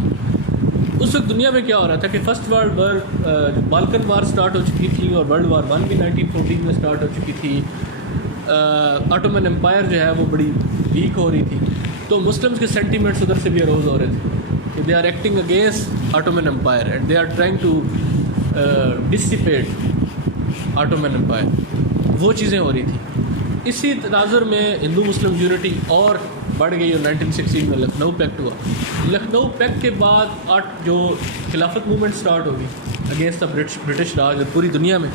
اس وقت دنیا میں کیا ہو رہا تھا کہ فرسٹ ورلڈ بالکن وار سٹارٹ ہو چکی تھی اور ورلڈ وار 1 بھی 1914 میں سٹارٹ ہو چکی تھی. آٹومن امپائر جو ہے وہ بڑی ویک ہو رہی تھی. تو مسلمس کے سینٹیمنٹس ادھر سے بھی اروز ہو رہے تھے کہ they are acting against Ottoman empire and they are trying to dispute Ottoman empire. وہ چیزیں ہو رہی تھیں. اسی تناظر میں ہندو مسلم یونٹی اور بڑھ گئی اور 1916 میں لکھنؤ پیکٹ ہوا. لکھنؤ پیکٹ کے بعد جو خلافت موومنٹ سٹارٹ ہوگی اگینسٹ دا برٹش راج اور پوری دنیا میں.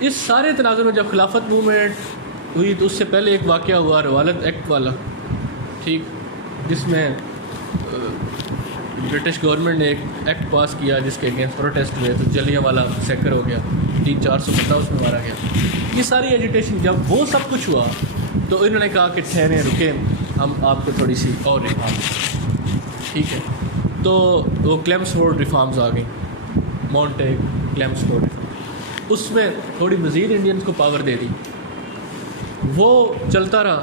اس سارے تناظر میں جب خلافت موومنٹ ہوئی تو اس سے پہلے ایک واقعہ ہوا روالت ایکٹ والا, ٹھیک, جس میں برٹش گورنمنٹ نے ایک ایکٹ پاس کیا جس کے اگینسٹ پروٹیسٹ ہوئے تو جلیاں والا سیکر ہو گیا, 400 بندہ اس میں مارا گیا. یہ ساری ایجیٹیشن جب وہ سب کچھ ہوا تو انہوں نے کہا کہ ٹھہریں رکیں ہم آپ کو تھوڑی سی اور ریفارم, ٹھیک ہے. تو وہ کلیمس فورڈ ریفارمز آ گئیں, مونٹیگ کلیمس فورڈ ریفارم, اس میں تھوڑی مزید انڈینس کو پاور دے دی. وہ چلتا رہا.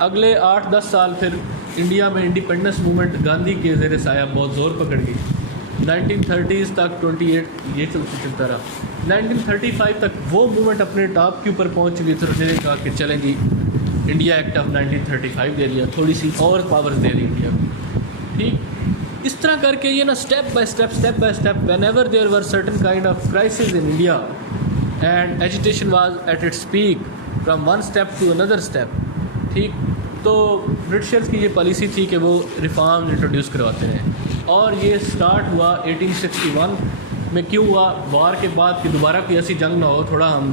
اگلے 8-10 سال پھر انڈیا میں انڈیپینڈنس موومنٹ گاندھی کے زیر سایہ بہت زور پکڑ گئی. 1930s تک 28 یہ چلتا رہا. 1935 تک وہ موومنٹ اپنے ٹاپ کے اوپر پہنچ چکی. تو انہوں نے کہا کہ چلیں جی انڈیا ایکٹ آف 1935 دے دیا, تھوڑی سی اور پاورز دے دی انڈیا کو, ٹھیک. اس طرح کر کے یہ نا step by step whenever there were certain kind of crisis in India and agitation was at its peak from one step to other step, ٹھیک. تو برٹشرز کی یہ پالیسی تھی کہ وہ ریفارمز انٹروڈیوس کرواتے رہیں. اور یہ سٹارٹ ہوا 1861 میں. کیوں ہوا؟ وار کے بعد کہ دوبارہ کوئی ایسی جنگ نہ ہو, تھوڑا ہم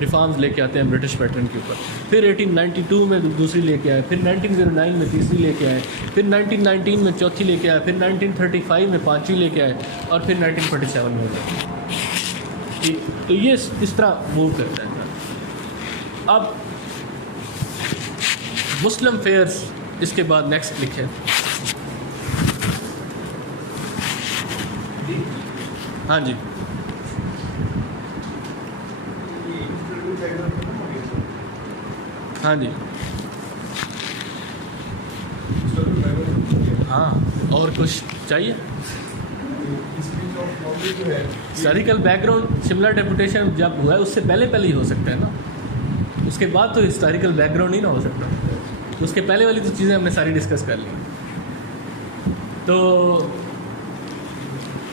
ریفارمز لے کے آتے ہیں برٹش پیٹرن کے اوپر. پھر 1892 میں دوسری لے کے آئے, پھر 1909 میں تیسری لے کے آئے, پھر 1919 میں چوتھی لے کے آئے, پھر 1935 میں پانچویں لے کے آئے, اور پھر 1947 میں ہو گئے. تو یہ اس طرح موو کرتا ہے. اب مسلم فیئرس اس کے بعد نیکسٹ لکھے. ہاں جی, ہاں جی, ہاں. اور کچھ چاہیے؟ Historical back ground Shimla deputation جب ہوا ہے اس سے پہلے ہی ہو سکتا ہے نا, اس کے بعد تو ہسٹوریکل بیک گراؤنڈ ہی نہ ہو سکتا. تو اس کے پہلے والی تو چیزیں ہم نے ساری ڈسکس کر لی. تو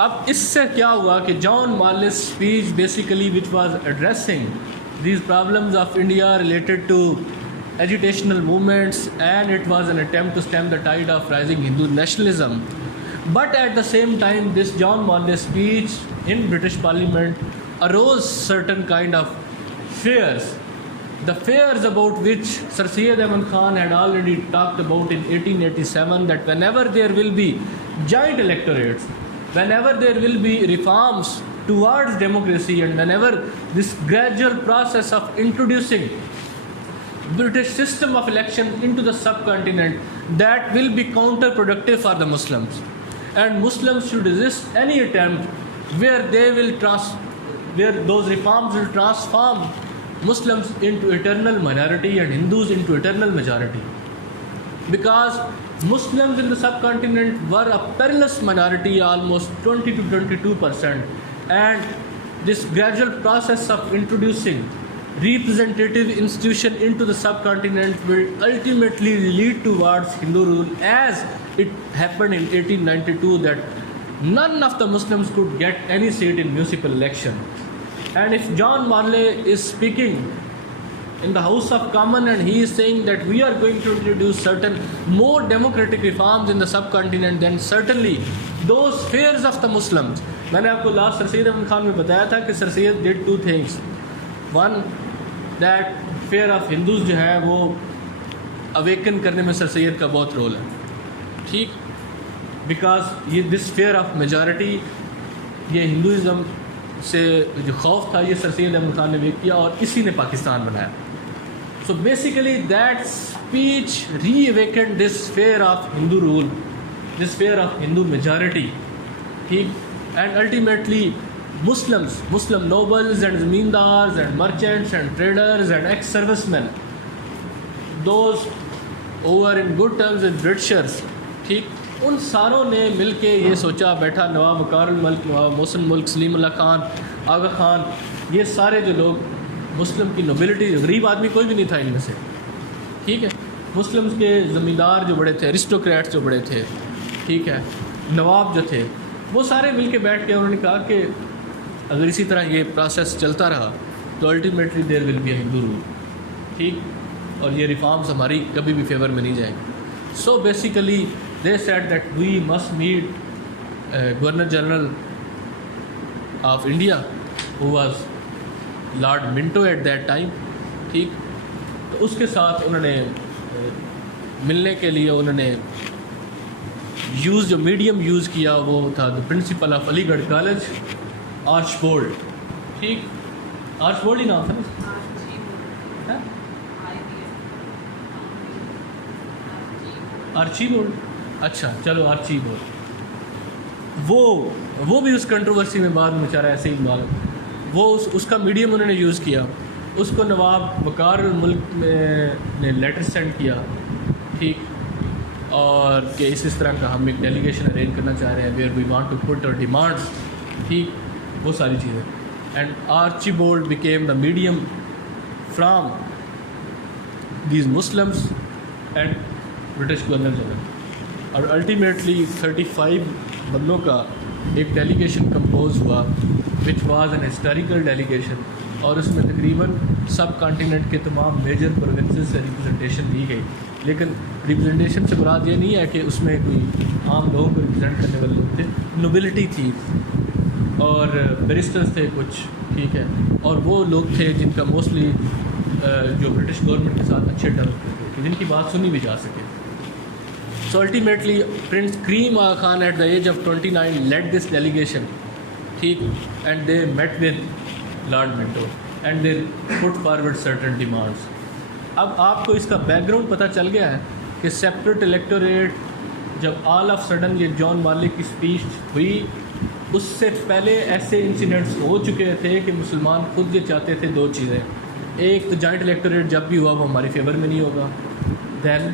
اب اس سے کیا ہوا کہ John Morley's speech basically which was addressing these problems of India related to educational movements and it was an attempt to stem the tide of rising Hindu nationalism. But at the same time, this John Marley speech in British Parliament arose certain kind of fears. The fears about which Sir Syed Ahmad Khan had already talked about in 1887, that whenever there will be giant electorates, whenever there will be reforms towards democracy, and whenever this gradual process of introducing British system of election into the subcontinent, that will be counterproductive for the Muslims. And Muslims should resist any attempt where they will where those reforms will transform Muslims into eternal minority and Hindus into eternal majority. Because Muslims in the subcontinent were a perilous minority, almost 20 to 22%, and this gradual process of introducing representative institution into the subcontinent will ultimately lead towards Hindu rule, as it happened in 1892, that none of the Muslims could get any seat in municipal election. And if John Marley is speaking in the House of Commons and he is saying that we are going to introduce certain more democratic reforms in the subcontinent, then certainly those fears of the Muslims. میں نے آپ کو last sir Syed Ahmad Khan میں بتایا تھا کہ sir Syed did 2 things. One, that fear of Hindus جو ہے وہ اویکن کرنے میں سر سید کا بہت رول ہے, ٹھیک. بیکاز یہ دس فیئر آف میجارٹی, یہ ہندوازم سے جو خوف تھا, یہ سر سید احمد خان نے ویک کیا اور اسی نے پاکستان بنایا. So basically that speech reawakened this fear of Hindu rule, this fear of Hindu majority, ٹھیک. And ultimately Muslim nobles and zamindars and merchants and traders and ex-servicemen, those who were in good terms with Britishers, ٹھیک, ان ساروں نے مل کے یہ سوچا, بیٹھا نواب وقار الملک, نواب محسن ملک, سلیم اللہ خان, آغا خان, یہ سارے جو لوگ مسلم کی نوبلٹی, غریب آدمی کوئی بھی نہیں تھا ان میں سے, ٹھیک ہے, مسلم کے زمیندار جو بڑے تھے, ایرسٹوکریٹس جو بڑے تھے, ٹھیک ہے, نواب جو تھے, وہ سارے مل کے بیٹھ کے انہوں نے کہا کہ اگر اسی طرح یہ پروسیس چلتا رہا تو ultimately there will be a Hindu rule, ٹھیک, اور یہ ریفارمز ہماری کبھی بھی فیور میں نہیں جائیں گے. So basically they said that we must meet governor general of India who was Lord Minto at that time, ٹھیک, تو اس کے ساتھ انہوں نے ملنے کے لیے انہوں نے جو میڈیم یوز کیا وہ تھا دا پرنسپل آف علی گڑھ کالج, آرچ بولڈ, ٹھیک, آرچ بولڈ ہی نام تھا نا, آرچی بولڈ, اچھا چلو آرچی بولڈ, وہ بھی اس کنٹروورسی میں بعد میں بیچارہ ایسے ہی معلوم, وہ اس کا میڈیم انہوں نے یوز کیا. اس کو نواب وقار الملک نے لیٹر سینڈ کیا, ٹھیک, اور کہ اس طرح کا ہم ایک ڈیلیگیشن ارینج کرنا چاہ رہے ہیں where we want to put our demands, ٹھیک, وہ ساری چیزیں. And Archibald became the medium from these Muslims and British governor general, اور الٹیمیٹلی 35 بندوں کا ایک ڈیلیگیشن کمپوز ہوا which was an historical delegation, اور اس میں تقریباً سب کانٹیننٹ کے تمام میجر پروونسز سے ریپرزنٹیشن دی گئی. لیکن ریپرزنٹیشن سے مراد یہ نہیں ہے کہ اس میں کوئی عام لوگوں کو ریپرزینٹ کرنے والے لوگ تھے, نوبلٹی تھی اور بیرسٹرز تھے کچھ, ٹھیک ہے, اور وہ لوگ تھے جن کا موسٹلی جو برٹش گورنمنٹ کے ساتھ اچھے ٹرم تھے, جن کی بات سنی بھی جا سکے. So ultimately Prince Karim Aga Khan at the age of 29 led this delegation, ٹھیک, and they met with Lord Minto and they put forward certain demands. اب آپ کو اس کا بیک گراؤنڈ پتہ چل گیا ہے کہ سیپریٹ الیکٹوریٹ جب آل آف سڈن یہ جان مالک کی اسپیچ ہوئی, اس سے پہلے ایسے انسیڈنٹس ہو چکے تھے کہ مسلمان خود یہ چاہتے تھے دو چیزیں, ایک تو جوائنٹ الیکٹوریٹ جب بھی ہوا وہ ہماری فیور میں نہیں ہوگا, دین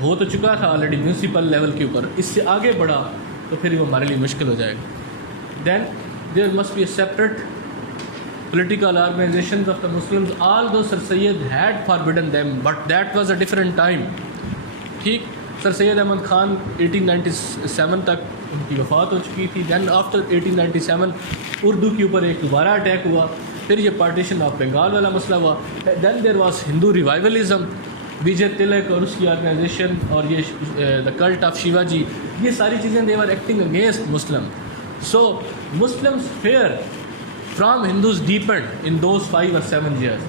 ہو تو چکا تھا آلریڈی میونسپل لیول کے اوپر, اس سے آگے بڑھا تو پھر وہ ہمارے لیے مشکل ہو جائے گا. Then there must be a separate political organizations of the Muslims, although Sir Syed had forbidden them, but that was a different time, ٹھیک. سر سید احمد خان 1897 تک ان کی وفات ہو چکی تھی. دین آفٹر 1897 اردو کے اوپر ایک دوبارہ اٹیک ہوا, پھر یہ پارٹیشن آف بنگال والا مسئلہ ہوا. دین دیر واز ہندو ریوائولزم, وجے تلک اور اس کی آرگنائزیشن, اور یہ دا کلٹ آف شیوا جی, یہ ساری چیزیں they are acting against Muslim. So Muslims fear from Hindus depend on those 5 or 7 years.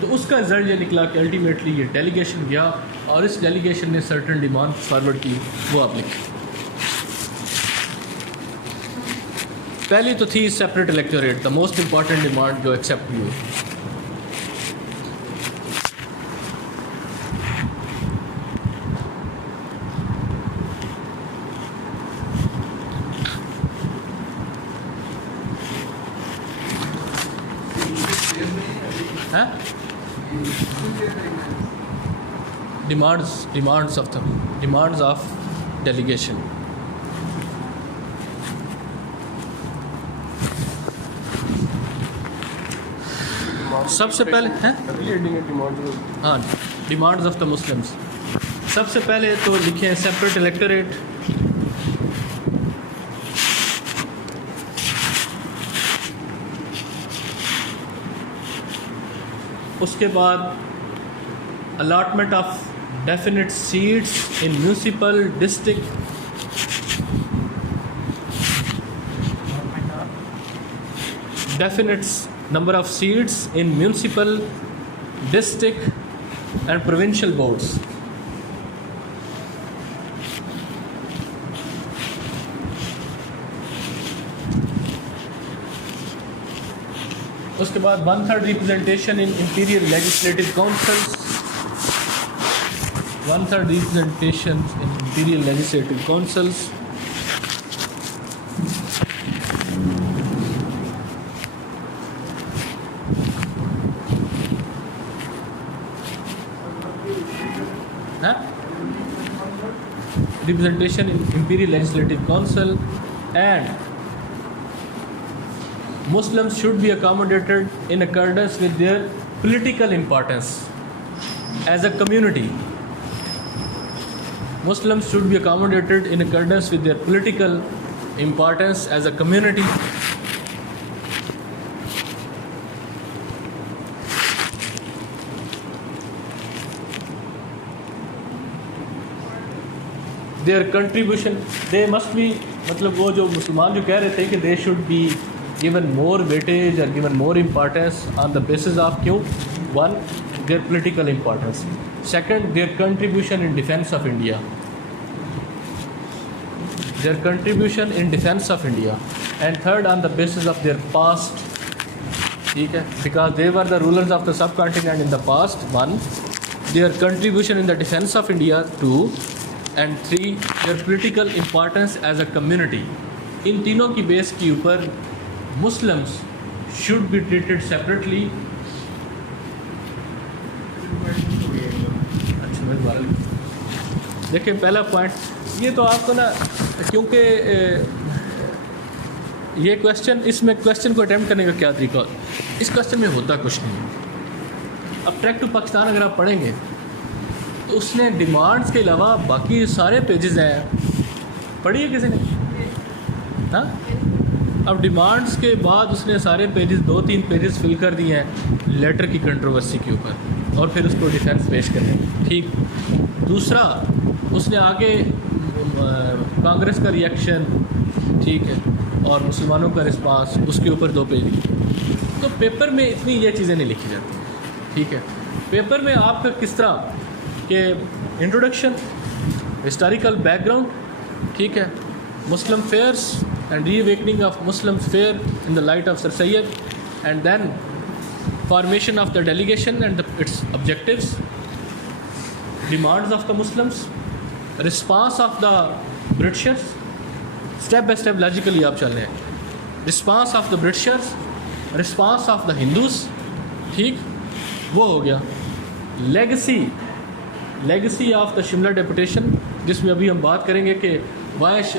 تو اس کا رزلٹ یہ نکلا کہ الٹیمیٹلی یہ ڈیلیگیشن گیا اور اس ڈیلیگیشن نے سرٹن ڈیمانڈ فارورڈ کی, وہ آپ لکھیں. پہلی تو تھی separate electorate, the most important demand جو ایکسیپٹ ہوئی. Demands of delegation. سب سے پہلے ہاں ڈیمانڈز آف دا مسلمس. سب سے پہلے تو لکھیں سیپریٹ الیکٹوریٹ, اس کے بعد allotment of definite seats in municipal district, definite number of seats in municipal district and provincial boards. اس کے بعد 1/3 representation in imperial legislative councils, 1/3 representation in imperial legislative councils. representation in Imperial Legislative Council, and Muslims should be accommodated in accordance with their political importance as a community. Muslims should be accommodated in accordance with their political importance as a community. Their contribution, they must be, مطلب وہ جو مسلمان جو کہہ رہے تھے کہ they should be given more weightage or given more importance on the basis of کیوں, one, their political importance, second, their contribution in defense of India, their contribution in defense of India, and third, on the basis of their past, ٹھیک ہے, because they were the rulers of the subcontinent in the past, one, their contribution in the defense of India, two, and three, their political importance as a community. ان تینوں کی بیس کے اوپر Muslims should be treated separately. دیکھیں پہلا point یہ تو آپ کو نا, کیونکہ یہ کویشچن, اس میں کویشچن کو اٹیمپٹ کرنے کا کیا طریقہ, اس کویشچن میں ہوتا کچھ نہیں. اب ٹریک ٹو پاکستان اگر آپ پڑھیں گے تو اس نے ڈیمانڈس کے علاوہ باقی سارے پیجز ہیں, پڑھی ہے کسی نے؟ ہاں, اب ڈیمانڈس کے بعد اس نے سارے پیجز 2-3 پیجز فل کر دیے ہیں لیٹر کی کنٹروورسی کے اوپر, اور پھر اس کو ڈیفینس پیش کریں. ٹھیک. دوسرا, اس نے آگے کانگریس کا ریئیکشن, ٹھیک ہے, اور مسلمانوں کا رسپانس, اس کے اوپر 2 پیج لکھے. تو پیپر میں اتنی یہ چیزیں نہیں لکھی جاتی. ٹھیک ہے. پیپر میں آپ کا کس طرح کہ انٹروڈکشن, ہسٹوریکل بیک گراؤنڈ, ٹھیک ہے, Muslim fears and reawakening of Muslim fear in the light of sir Syed, and then formation of the delegation and its objectives, demands of the Muslims, response of the Britishers, step by step logically آپ چل رہے ہیں. Response of the Britishers, response of the Hindus, ٹھیک, وہ ہو گیا. Legacy of the Shimla deputation, جس میں ابھی ہم بات کریں گے کہ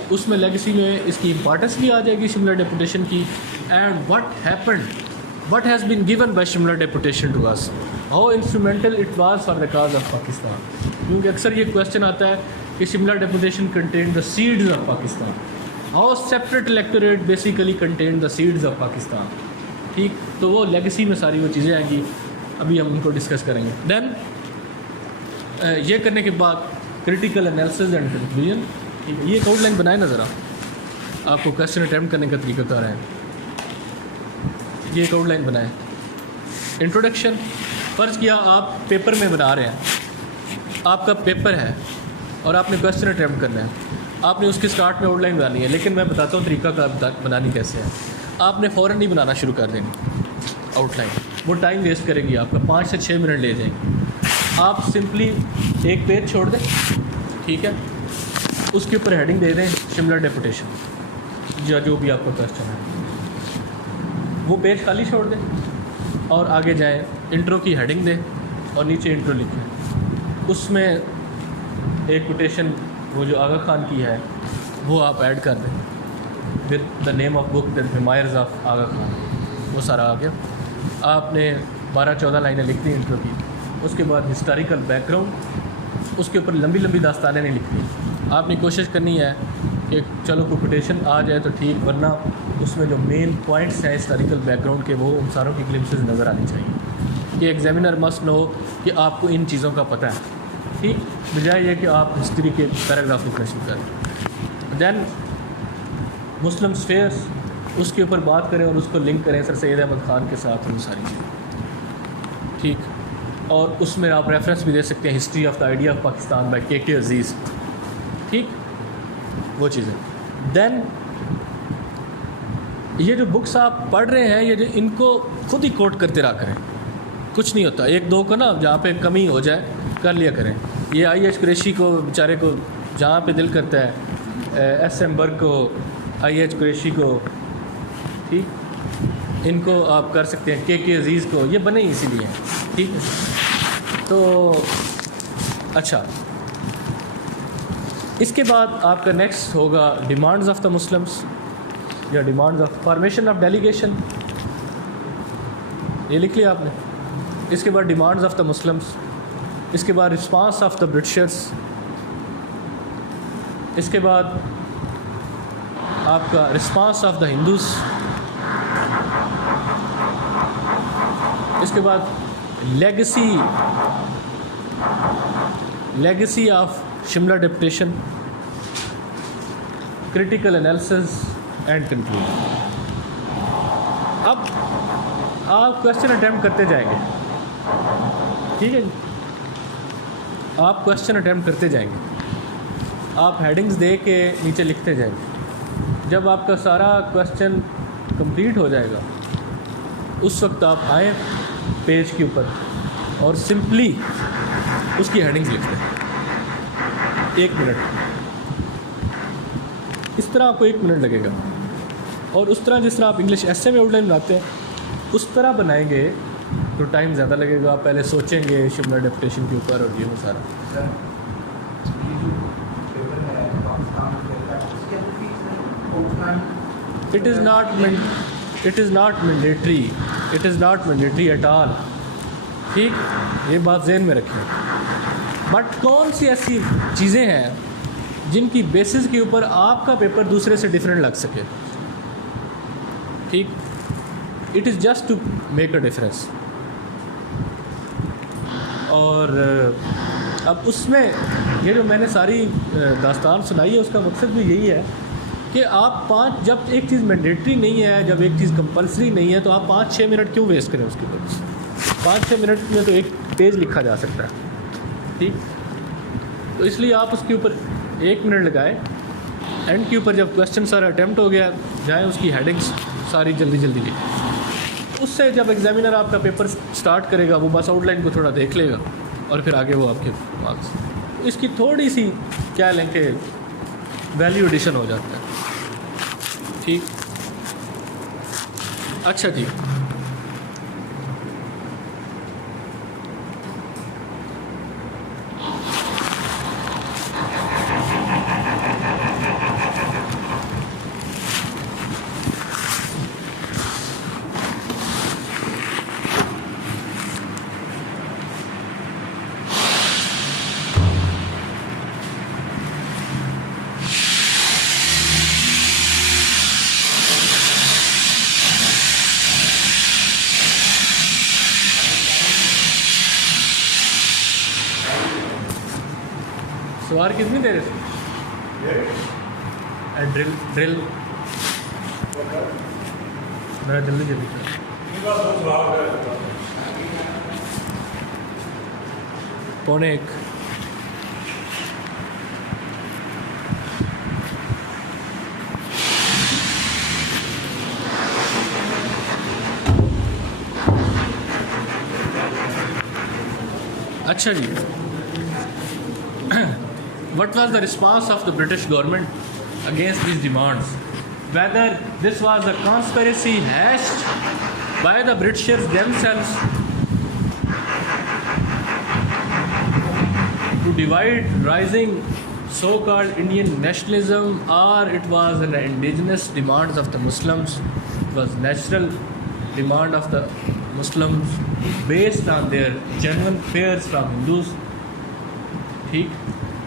اس میں لیگسی میں اس کی امپارٹنس بھی آ جائے گی شملہ ڈیپوٹیشن کی, and what has been given by Shimla deputation to us, how instrumental it was for the cause of Pakistan. کیونکہ اکثر یہ کویشچن آتا ہے کہ Shimla deputation contain the seeds of Pakistan, how separate electorate basically contain the seeds of Pakistan. ٹھیک. تو وہ legacy میں ساری وہ چیزیں آئیں گی, ابھی ہم ان کو ڈسکس کریں گے. دین یہ کرنے کے بعد کریٹیکل انالیسز اینڈ کنکلوژن. یہ ایک آؤٹ لائن بنائیں نا ذرا, آپ کو کویشچن اٹیمپٹ کرنے کا طریقہ کار ہے. یہ ایک آؤٹ لائن بنائیں. انٹروڈکشن, فرض کیا آپ پیپر میں بنا رہے ہیں, آپ کا پیپر ہے اور آپ نے کویشچن اٹیمپٹ کرنا ہے, آپ نے اس کی اسٹارٹ میں آؤٹ لائن بنانی ہے, لیکن میں بتاتا ہوں طریقہ کار بنانی کیسے ہے. آپ نے فوراً نہیں بنانا شروع کر دیں گے آؤٹ لائن, وہ ٹائم ویسٹ کرے گی آپ کا, 5 سے 6 منٹ لے جائیں گے. آپ سمپلی ایک پیج چھوڑ دیں, ٹھیک ہے, اس کے اوپر ہیڈنگ دے دیں شملہ ڈیپوٹیشن, یا جو بھی آپ کا کویشچن ہے, وہ پیج خالی چھوڑ دیں اور آگے جائیں, انٹرو کی ہیڈنگ دیں اور نیچے انٹرو لکھیں. اس میں ایک کوٹیشن وہ جو آغا خان کی ہے وہ آپ ایڈ کر دیں with the name of book the memoirs of آغا خان, وہ سارا آ گیا. آپ نے 12-14 لائنیں لکھ دی انٹرو کی. اس کے بعد ہسٹوریکل بیک گراؤنڈ, اس کے اوپر لمبی لمبی داستانیں نہیں لکھنی. آپ نے کوشش کرنی ہے کہ چلو کوئی کوٹیشن آ جائے تو ٹھیک, ورنہ اس میں جو مین پوائنٹس ہیں ہسٹوریکل بیک گراؤنڈ کے, وہ ان ساروں کی گلمسز نظر آنی چاہیے کہ ایگزامینر مسٹ نو کہ آپ کو ان چیزوں کا پتہ ہے, ٹھیک, بجائے یہ کہ آپ ہسٹری کے پیراگراف لکھنا شروع کریں. دین مسلم فیئرس, اس کے اوپر بات کریں اور اس کو لنک کریں سر سید احمد خان کے ساتھ, وہ ساری چیزیں, ٹھیک. اور اس میں آپ ریفرنس بھی دے سکتے ہیں history of the idea of Pakistan by کے عزیز, ٹھیک, وہ چیزیں. دین یہ جو بکس آپ پڑھ رہے ہیں, یہ جو ان کو خود ہی کوٹ کرتے رہا کریں, کچھ نہیں ہوتا. 1-2 کو نا جہاں پہ کمی ہو جائے کر لیا کریں. یہ IH قریشی کو بیچارے کو جہاں پہ دل کرتا ہے, SM برگ کو, IH قریشی کو, ٹھیک, ان کو آپ کر سکتے ہیں. کے عزیز کو, یہ بنے ہی اسی لیے ہیں, ٹھیک ہے. تو اچھا, اس کے بعد آپ کا نیکسٹ ہوگا ڈیمانڈز آف دا مسلمس یا demands of formation of delegation, یہ لکھ لیا آپ نے. اس کے بعد ڈیمانڈز آف دا مسلمس، اس کے بعد رسپانس آف دا برٹشرس، اس کے بعد آپ کا رسپانس آف دا ہندوز، اس کے بعد legacy of Shimla deputation, critical analysis and conclusion. اب آپ کویشچن اٹیمپٹ کرتے جائیں گے، ٹھیک ہے جی، آپ کویشچن اٹیمپٹ کرتے جائیں گے، آپ ہیڈنگز دے کے نیچے لکھتے جائیں گے. جب آپ کا سارا کویشچن کمپلیٹ ہو جائے گا اس وقت آپ آئیں پیج کے اوپر اور سمپلی اس کی ہیڈنگز لکھ دیں. 1 منٹ، اس طرح آپ کو 1 منٹ لگے گا. اور اس طرح جس طرح آپ انگلش ایسے میں آؤٹ لائن بناتے ہیں اس طرح بنائیں گے تو ٹائم زیادہ لگے گا. آپ پہلے سوچیں گے شملہ ڈیپوٹیشن کے اوپر اور یہ وہ سارا. It is not mandatory at all. ٹھیک، یہ بات ذہن میں رکھیں. بٹ کون سی ایسی چیزیں ہیں جن کی بیسس کے اوپر آپ کا پیپر دوسرے سے ڈفرینٹ لگ سکے؟ ٹھیک، it is just to make a difference. اور اب اس میں یہ جو میں نے ساری داستان سنائی ہے اس کا مقصد بھی یہی ہے کہ آپ جب ایک چیز مینڈیٹری نہیں ہے، جب ایک چیز کمپلسری نہیں ہے تو آپ 5-6 منٹ کیوں ویسٹ کریں اس کے اوپر؟ 5-6 منٹ میں تو ایک پیج لکھا جا سکتا ہے. ٹھیک، تو اس لیے آپ اس کے اوپر 1 منٹ لگائیں. اینڈ کے اوپر جب کویشچن سارا اٹیمپٹ ہو گیا جائیں اس کی ہیڈنگس ساری جلدی لکھیں. اس سے جب ایگزامینر آپ کا پیپر سٹارٹ کرے گا وہ بس آؤٹ لائن کو تھوڑا دیکھ لے گا اور پھر آگے وہ آپ کے مارکس. اس کی تھوڑی سی کیا لیں کہ ویلیو ایڈیشن ہو جاتا ہے. ٹھیک، اچھا جی. سوار کتنی دیر ہے؟ ڈرل میرا جلدی پونے 1. اچھا جی. What was the response of the British government against these demands? Whether this was a conspiracy hatched by the Britishers themselves to divide rising so-called Indian nationalism, or it was an indigenous demands of the Muslims. It was natural demand of the Muslims based on their genuine fears from Hindus. ٹھیک،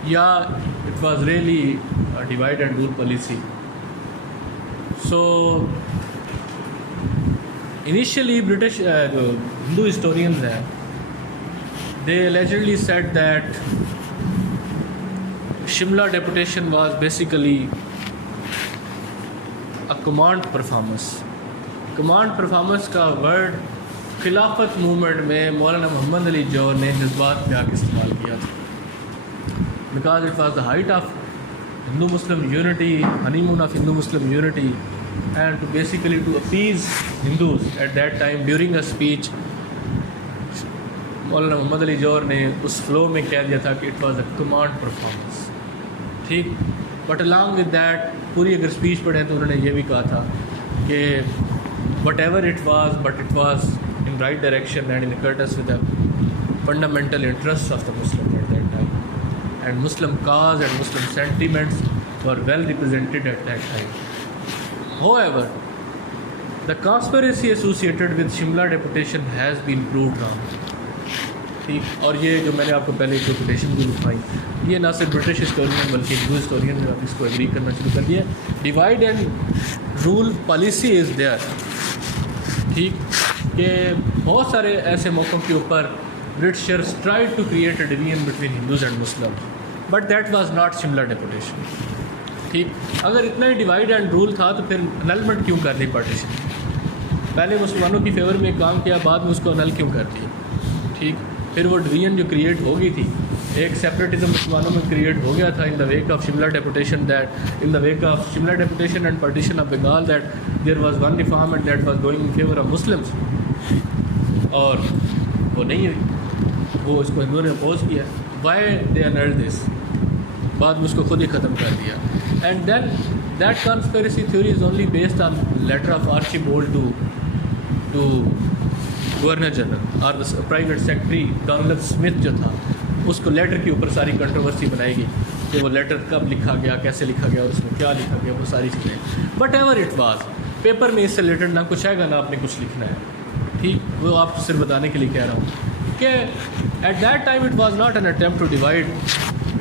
یا it was really divide and rule policy. So initially British جو Hindu historians ہیں they allegedly said that Shimla deputation was basically a command performance. command performance کا word خلافت movement میں مولانا محمد علی جوہر نے جذبات میں آ کے استعمال کیا تھا. Because it was the height of Hindu-Muslim unity, honeymoon of Hindu-Muslim unity, and to basically to appease Hindus at that time during a speech, مولانا محمد علی جوہر نے اس فلو میں کہہ دیا تھا کہ it was a command performance. ٹھیک، بٹ along with that پوری اگر speech پڑھیں تو انہوں نے یہ بھی کہا تھا کہ what ever it was but it was in right direction and in accordance with the fundamental interests of the Muslim at that time. and Muslim cause and Muslim sentiments were well represented at that time. However, the conspiracy associated with Shimla deputation has been proved wrong. ٹھیک. اور یہ جو میں نے آپ کو پہلے جو کوٹیشن بھی لکھوائی, یہ نہ صرف برٹش ہسٹورین بلکہ ہندو ہسٹورین نے اس کو ایگری کرنا شروع کر دیا. Divide and rule policy is there. ٹھیک, کہ بہت سارے ایسے موقعوں کے اوپر Britishers try to create a division between Hindus and Muslim, but that was not Shimla deputation. ٹھیک, اگر اتنا ہی ڈیوائڈ اینڈ رول تھا تو پھر انلمنٹ کیوں کرنی پارٹیشن؟ پہلے مسلمانوں کی فیور میں کام کیا, بعد میں اس کو انل کیوں کر دیا؟ ٹھیک, پھر وہ ڈویژن جو کریٹ ہو گئی تھی, ایک سیپریٹزم مسلمانوں میں کریٹ ہو گیا تھا in the wake of Shimla deputation, that in the wake of Shimla deputation and partition of Bengal, that there was one reform and that was going in favour of Muslims, اور وہ نہیں ہوئی, وہ اس کو ہندوؤں نے اپوز کیا. وائی دے انلڈ دس, بعد میں اس کو خود ہی ختم کر دیا. And then that conspiracy theory is only based on letter of Archibald to governor general اور پرائیویٹ سیکرٹری ڈونلڈ اسمتھ جو تھا, اس کو لیٹر کے اوپر ساری کنٹروورسی بنائی گئی کہ وہ لیٹر کب لکھا گیا, کیسے لکھا گیا, اور اس میں کیا لکھا گیا, وہ ساری چیزیں. But ever it was, paper میں اس سے ریلیٹڈ نہ کچھ آئے گا نہ آپ نے کچھ لکھنا ہے. ٹھیک, وہ آپ کو صرف بتانے کے لیے کہہ رہا ہوں کہ at that time it was not an attempt to divide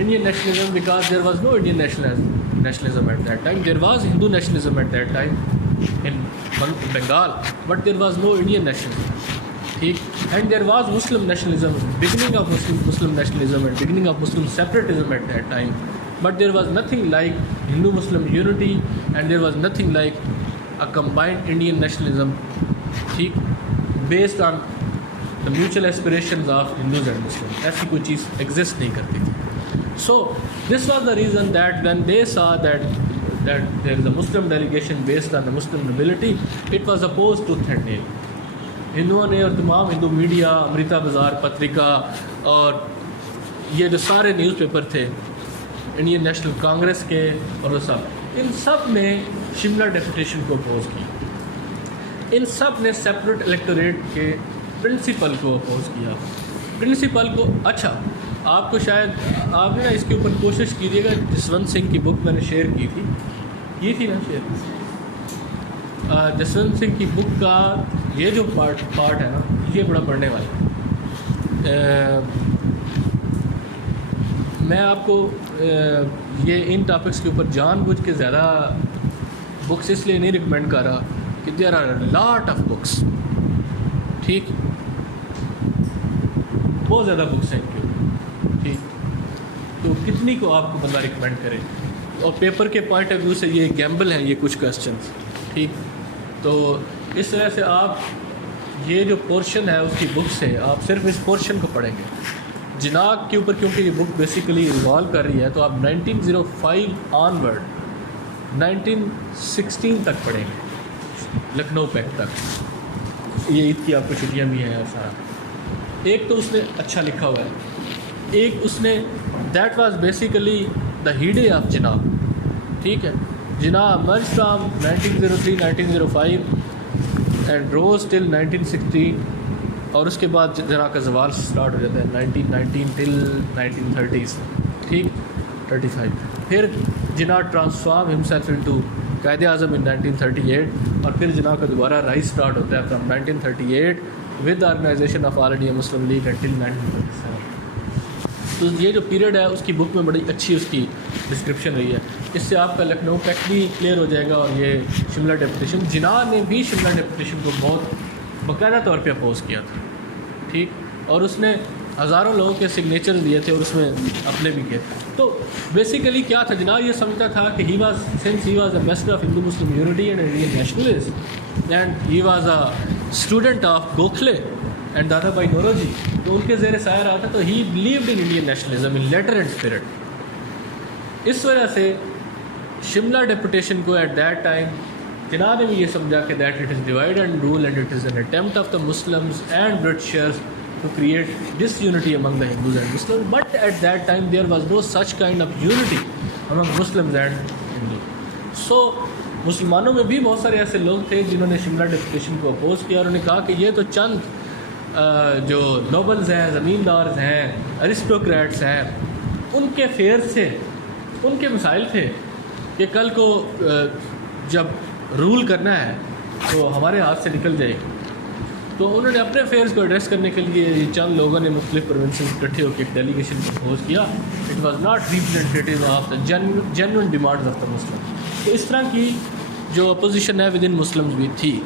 Indian nationalism, because there was no Indian nationalism at that time. There was Hindu nationalism at that time in Bengal, but there was no Indian nationalism. And there was Muslim nationalism, beginning of Muslim nationalism and beginning of Muslim separatism at that time. But there was nothing like Hindu-Muslim unity, and there was nothing like a combined Indian nationalism, based on the mutual aspirations of Hindus and Muslims. ایسی کوئی چیز exist نہیں کرتی تھی. So this was the reason that when they saw that there is a Muslim delegation based on the Muslim nobility, it was opposed to nail. ہندوؤں نے اور تمام ہندو میڈیا, امرتا بازار پتریکا اور یہ جو سارے نیوز پیپر تھے انڈین نیشنل کانگریس کے اور وہ سب, ان سب نے شملہ ڈیپوٹیشن کو اپوز کی. ان سب نے سیپریٹ الیکٹوریٹ کے پرنسپل کو اپوز کیا. پرنسپل کو, اچھا آپ کو شاید آپ نے نا اس کے اوپر کوشش کیجیے گا, جسونت سنگھ کی بک میں نے شیئر کی تھی نا شیئر. جسونت سنگھ کی بک کا یہ جو پارٹ ہے نا, یہ بڑا پڑھنے والا ہے. میں آپ کو یہ ان ٹاپکس کے اوپر جان بوجھ کے زیادہ بکس اس لیے نہیں ریکمینڈ کر رہا کہ there are lot of books. ٹھیک, بہت زیادہ بکس ہیں ان کے اوپر. ٹھیک, تو کتنی کو آپ کو بندہ ریکمینڈ کرے, اور پیپر کے پوائنٹ آف ویو سے یہ گیمبل ہیں یہ کچھ کویسچنس. ٹھیک, تو اس طرح سے آپ یہ جو پورشن ہے اس کی بک سے آپ صرف اس پورشن کو پڑھیں گے جناح کے اوپر, کیونکہ یہ بک بیسیکلی ریوالو کر رہی ہے, تو آپ 1905 آن ورڈ 1916 تک پڑھیں گے, لکھنؤ پیکٹ تک. یہ عید کی آپ کو چھٹیاں بھی ہیں سارا. ایک تو اس نے اچھا لکھا ہوا ہے, ایک اس نے that was basically the heyday of Jinnah. ٹھیک ہے, جناح مرج فرام 1903-1905 اینڈ روز ٹل 1916, اور اس کے بعد جناح کا زوال سٹارٹ ہو جاتا ہے 1919 ٹل 1930s. ٹھیک, 35. پھر جناح transform himself into Quaid Azam ان 1938, اور پھر جناح کا دوبارہ رائز سٹارٹ ہوتا ہے from 1938 with organisation of all India Muslim League until 1937. تو یہ جو پیریڈ ہے اس کی بک میں بڑی اچھی اس کی ڈسکرپشن رہی ہے. اس سے آپ کا لکھنؤ پیکٹ بھی کلیئر ہو جائے گا, اور یہ شملہ ڈیپوٹیشن, جناح نے بھی شملہ ڈیپوٹیشن کو بہت باقاعدہ طور پہ اپوز کیا تھا. ٹھیک, اور اس نے ہزاروں لوگوں کے سگنیچر دیے تھے اور اس میں اپنے بھی کیے. تو بیسیکلی کیا تھا, جناح یہ سمجھتا تھا کہ ہی واز اے میسر of Hindu Muslim unity and Indian nationalism, and he was a student of Gokhale and دادا بھائی نوروجی, تو ان کے زیر سایہ رہا تھا. تو he believed in Indian nationalism in letter and spirit. اس وجہ سے شملہ ڈیپوٹیشن کو ایٹ دیٹ ٹائم جناح نے بھی یہ سمجھا کہ that it is divide and rule and it is an attempt of the Muslims and Britishers to create disunity among the Hindus and Muslim. But at that time there was no such kind of unity among Muslims and Hindu. So مسلمانوں میں بھی بہت سارے ایسے لوگ تھے جنہوں نے شملہ ڈیپوٹیشن کو اپوز کیا, اور انہوں نے کہا کہ یہ تو چند جو نوبلز ہیں, زمیندارز ہیں, ارسٹوکریٹس ہیں, ان کے فیئر سے ان کے مسائل تھے کہ کل کو جب رول کرنا ہے تو ہمارے ہاتھ سے نکل جائے گی. تو انہوں نے اپنے افیئرس کو ایڈریس کرنے کے لیے چند لوگوں نے مختلف پروونسز اکٹھے ہو کے ایک ڈیلیگیشن پرپوز کیا. It was not representative of the genuine demands of the Muslim. تو اس طرح کی جو اپوزیشن ہے ود ان مسلمز بھی تھی.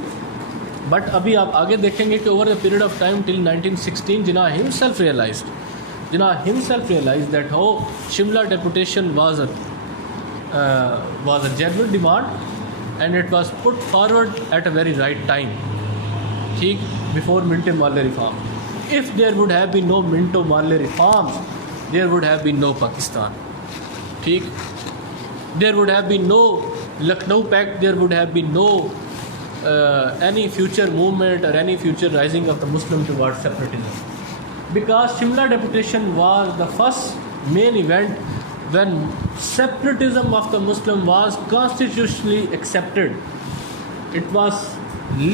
بٹ ابھی آپ آگے دیکھیں گے کہ over the period of time till 1916 Jinnah himself realised that how Shimla deputation was a genuine demand and it was put forward at a very right time. ٹھیک, before Minto Morley reform. If there would have been no Minto Morley reforms there would have been no Pakistan. ٹھیک, there would have been no Lucknow pact, there would have been no any future movement or any future rising of the Muslim towards separatism, because Shimla deputation was the first main event when separatism of the Muslim was constitutionally accepted. It was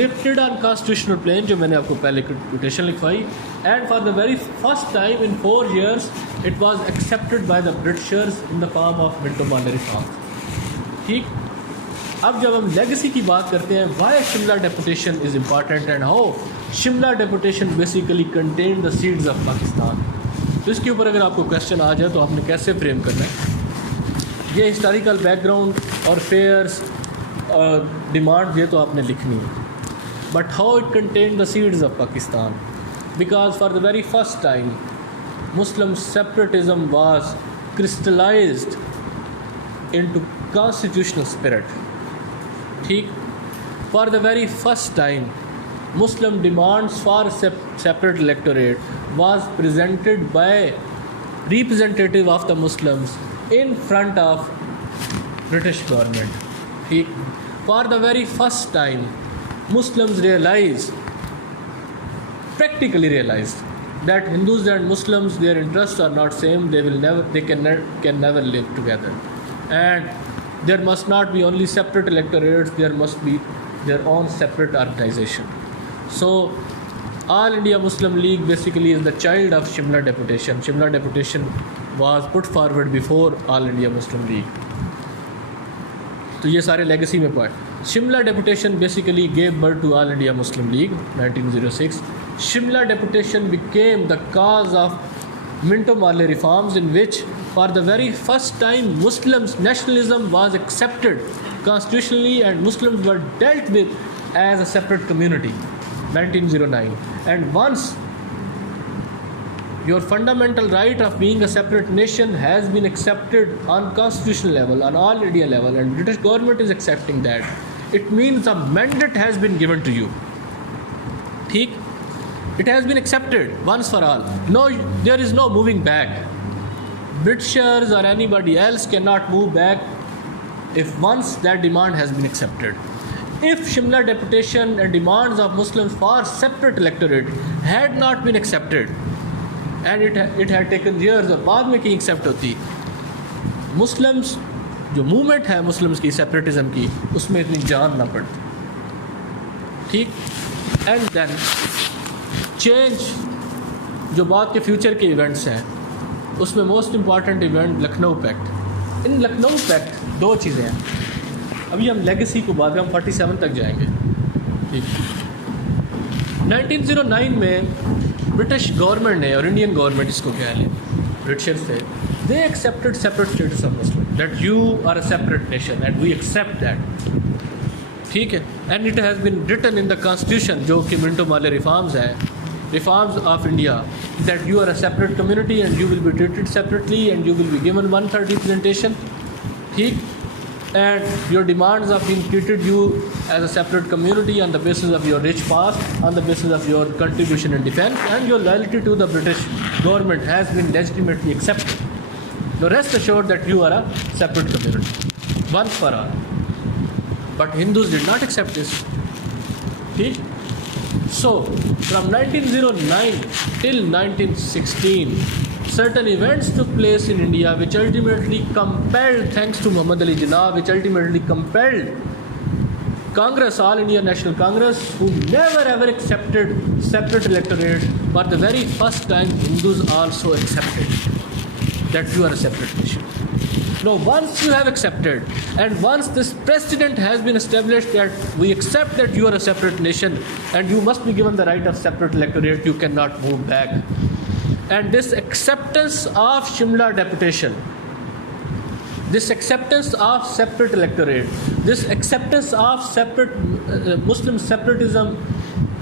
lifted on constitutional plane, جو میں نے آپ کو پہلے quotation لکھوائی, and for the very first time in 4 years it was accepted by the Britishers in the form of Minto Marley reforms. ٹھیک, اب جب ہم لیگسی کی بات کرتے ہیں, why Shimla deputation is important and how Shimla deputation basically contain the seeds of Pakistan. تو اس کے اوپر اگر آپ کو کویشچن آ جائے تو آپ نے کیسے فریم کرنا ہے. یہ ہسٹوریکل بیک گراؤنڈ اور فیئرس اور ڈیمانڈ یہ تو آپ نے لکھنی ہے. But how it contain the seeds of Pakistan, because for the very first time Muslim separatism was crystallised into constitutional spirit. ٹھیک, for the very first time Muslim demands for separate electorate was presented by representative of the Muslims in front of British government. ٹھیک, for the very first time Muslims practically realized that Hindus and Muslims, their interests are not same, they can never live together, and there must not be only separate electorates, there must be their own separate organization. So All India Muslim League basically is the child of Shimla deputation. Shimla deputation was put forward before All India Muslim League. تو یہ سارے legacy میں point. Shimla deputation basically gave birth to All India Muslim League 1906. Shimla deputation became the cause of Minto Marley reforms, in which for the very first time Muslims nationalism was accepted constitutionally and Muslims were dealt with as a separate community. 1909. And once your fundamental right of being a separate nation has been accepted on constitutional level, on all India level, and British government is accepting that, it means a mandate has been given to you. ٹھیک, it has been accepted once for all. No, there is no moving back. Britishers or anybody else cannot move back if once that demand has been accepted. If Shimla deputation and demands of Muslims for separate electorate had not been accepted, and it had taken years, اور بعد میں کی accept ہوتی, Muslims جو movement ہے Muslims کی سیپریٹزم کی, اس میں اتنی جان نہ پڑتی. ٹھیک, اینڈ دین چینج جو بعد کے فیوچر کے ایونٹس ہیں, اس میں most important event Lucknow pact. In Lucknow pact دو چیزیں ہیں. ابھی ہم لیگسی کو بعد میں ہم 47 تک جائیں گے. ٹھیک, 1909 میں برٹش گورنمنٹ نے, اور انڈین گورنمنٹ اس کو کہہ لیں, برٹشرز تھے, they accepted separate status of Muslim, that you are a separate nation and we accept that. ٹھیک ہے, and it has been written in the constitution, جو کہ منٹو مارلے ریفارمز ہیں, reforms of India, that you are a separate community and you will be treated separately and you will be given 1/3 representation. ٹھیک, and your demands of being treated you as a separate community on the basis of your rich past, on the basis of your contribution in defense, and your loyalty to the British government has been legitimately accepted. Now rest assured that you are a separate community, once for all. But Hindus did not accept this. ٹھیک, so from 1909 till 1916 certain events took place in India which ultimately compelled, thanks to Muhammad Ali Jinnah, which ultimately compelled Congress, All India National Congress, who never ever accepted separate electorate, for the very first time Hindus also accepted. that you are a separate nation. No, once you have accepted, and once this precedent has been established that we accept that you are a separate nation and you must be given the right of separate electorate, you cannot move back. And this acceptance of Shimla deputation, this acceptance of separate electorate, this acceptance of separate Muslim separatism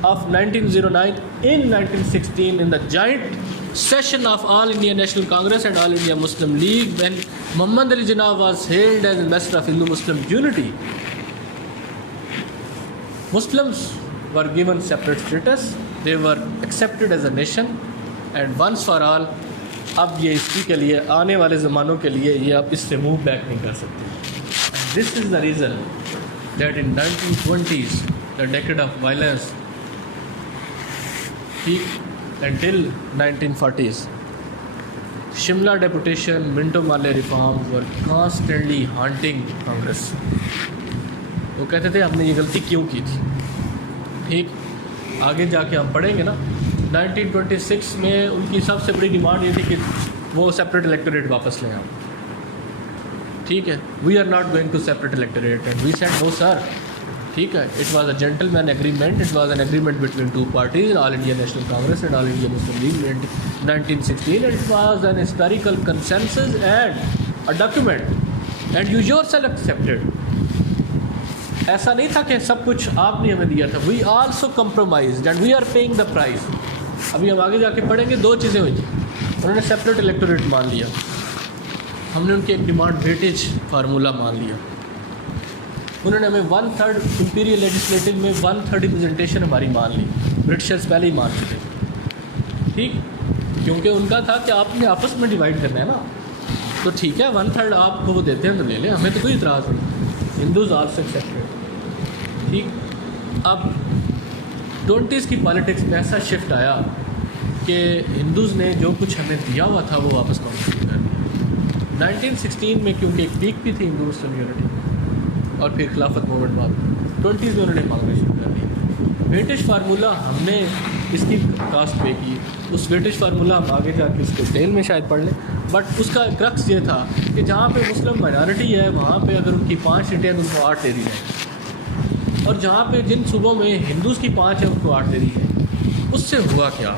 of 1909 in 1916 in the joint session of All India National Congress and All India Muslim League, when Muhammad Ali Jinnah was hailed as ambassador of Hindu-Muslim unity, Muslims were given separate status, they were accepted as a nation, and once for all, اب یہ اسی کے لیے آنے والے زمانوں کے لیے یہ اب اس سے موو بیک نہیں کر سکتے. This is the reason that in 1920s the decade of violence until 1940s, Shimla deputation, Minto Male reforms were constantly haunting Congress. وہ کہتے تھے ہم نے یہ غلطی کیوں کی تھی. ٹھیک, آگے جا کے ہم پڑھیں گے نا. 1926 میں ان کی سب سے بڑی ڈیمانڈ یہ تھی کہ وہ سیپریٹ الیکٹوریٹ واپس لیں ہم. ٹھیک ہے, we are not going to separate electorate and we said no sir. ٹھیک ہے, it was a gentleman agreement, it was an agreement between two parties, All India National Congress and All India Muslim League 1916, and it was an historical consensus and a document and you yourself accepted. ایسا نہیں تھا کہ سب کچھ آپ نے ہمیں دیا تھا. We also compromised and we are paying the price. ابھی ہم آگے جا کے پڑھیں گے, دو چیزیں ہوئی. انہوں نے سیپریٹ الیکٹوریٹ مان لیا, ہم نے ان کی ایک ڈیمانڈ ویٹیج فارمولہ مان لیا. انہوں نے ہمیں 1/3 امپیریل لیجسلیٹو میں 1/3 ریپرزنٹیشن ہماری مان لی. برٹشرز پہلے ہی مان چکے. ٹھیک, کیونکہ ان کا تھا کہ آپ نے آپس میں ڈیوائڈ کرنا ہے نا, تو ٹھیک ہے 1/3 آپ کو وہ دیتے ہیں تو لے لیں, ہمیں تو کوئی اعتراض نہیں. Hindus also accepted. ٹھیک, اب 20s کی پالیٹکس میں ایسا شفٹ آیا کہ ہندوز نے جو کچھ ہمیں دیا ہوا تھا وہ واپس کانگریس کر دیا. 1916 میں کیونکہ ایک پیک بھی تھی ہندو مسلم یونٹی اور پھر خلافت موومنٹ بعد 20s میں انہوں نے کانگریس شروع کر دی. ویٹیج فارمولہ ہم نے اس کی کاسٹ پے کی. اس ویٹیج فارمولہ ہم آگے جا کے اس کو ڈیٹیل میں شاید پڑھ لیں, بٹ اس کا کرکس یہ تھا کہ جہاں پہ مسلم مائنارٹی ہے وہاں پہ اگر ان کی 5 سیٹیں ہیں تو ان کو 8 دے دی جائیں, اور جہاں پہ جن صوبوں میں ہندوز کی 5 ہیں ان کو 8 دے دی جائیں. اس سے ہوا کیا,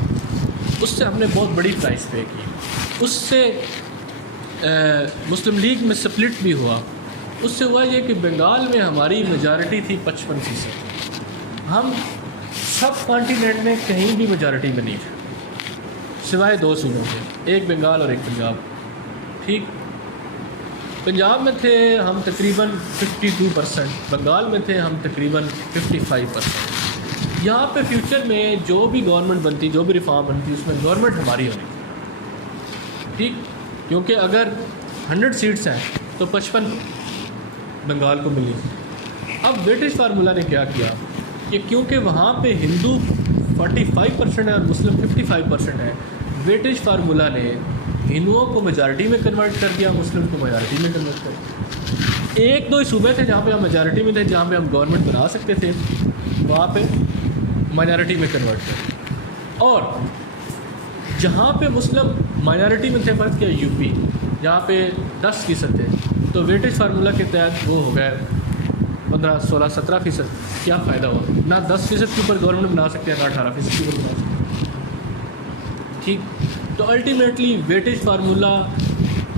اس سے ہم نے بہت بڑی پرائز پے کی. اس سے مسلم لیگ میں سپلٹ بھی ہوا. اس سے ہوا یہ کہ بنگال میں ہماری میجارٹی تھی 55%. ہم سب کانٹیننٹ میں کہیں بھی میجارٹی میں نہیں تھے سوائے 2 صوبوں کے, ایک بنگال اور ایک پنجاب. ٹھیک, پنجاب میں تھے ہم تقریباً 52%, بنگال میں تھے ہم تقریباً 55%. یہاں پہ فیوچر میں جو بھی گورنمنٹ بنتی, جو بھی ریفارم بنتی, اس میں گورنمنٹ ہماری ہونی تھی. ٹھیک, کیونکہ اگر 100 سیٹس ہیں تو 55 بنگال کو ملی. اب ویٹیج فارمولہ نے کیا کیا کہ کیونکہ وہاں پہ ہندو 45% ہے اور مسلم 55% ہے, ویٹیج فارمولہ نے ہندوؤں کو میجارٹی میں کنورٹ کر دیا, مسلم کو میجارٹی میں کنورٹ کر دیا. 1-2 صوبے تھے جہاں پہ ہم میجارٹی میں تھے, جہاں پہ ہم گورنمنٹ بنا سکتے تھے, وہاں پہ مائنارٹی میں کنورٹ کر دیا. اور جہاں پہ مسلم مائنارٹی میں تھے, فرض کیا یو پی, جہاں پہ 10% تھے, تو ویٹیج فارمولہ کے تحت وہ ہو گئے 15-16-17%. کیا فائدہ ہوا, نہ 10% کے اوپر گورنمنٹ بنا سکتے ہیں, نہ 18% کے اوپر بنا سکتے ہیں. ٹھیک, تو ultimately weightage formula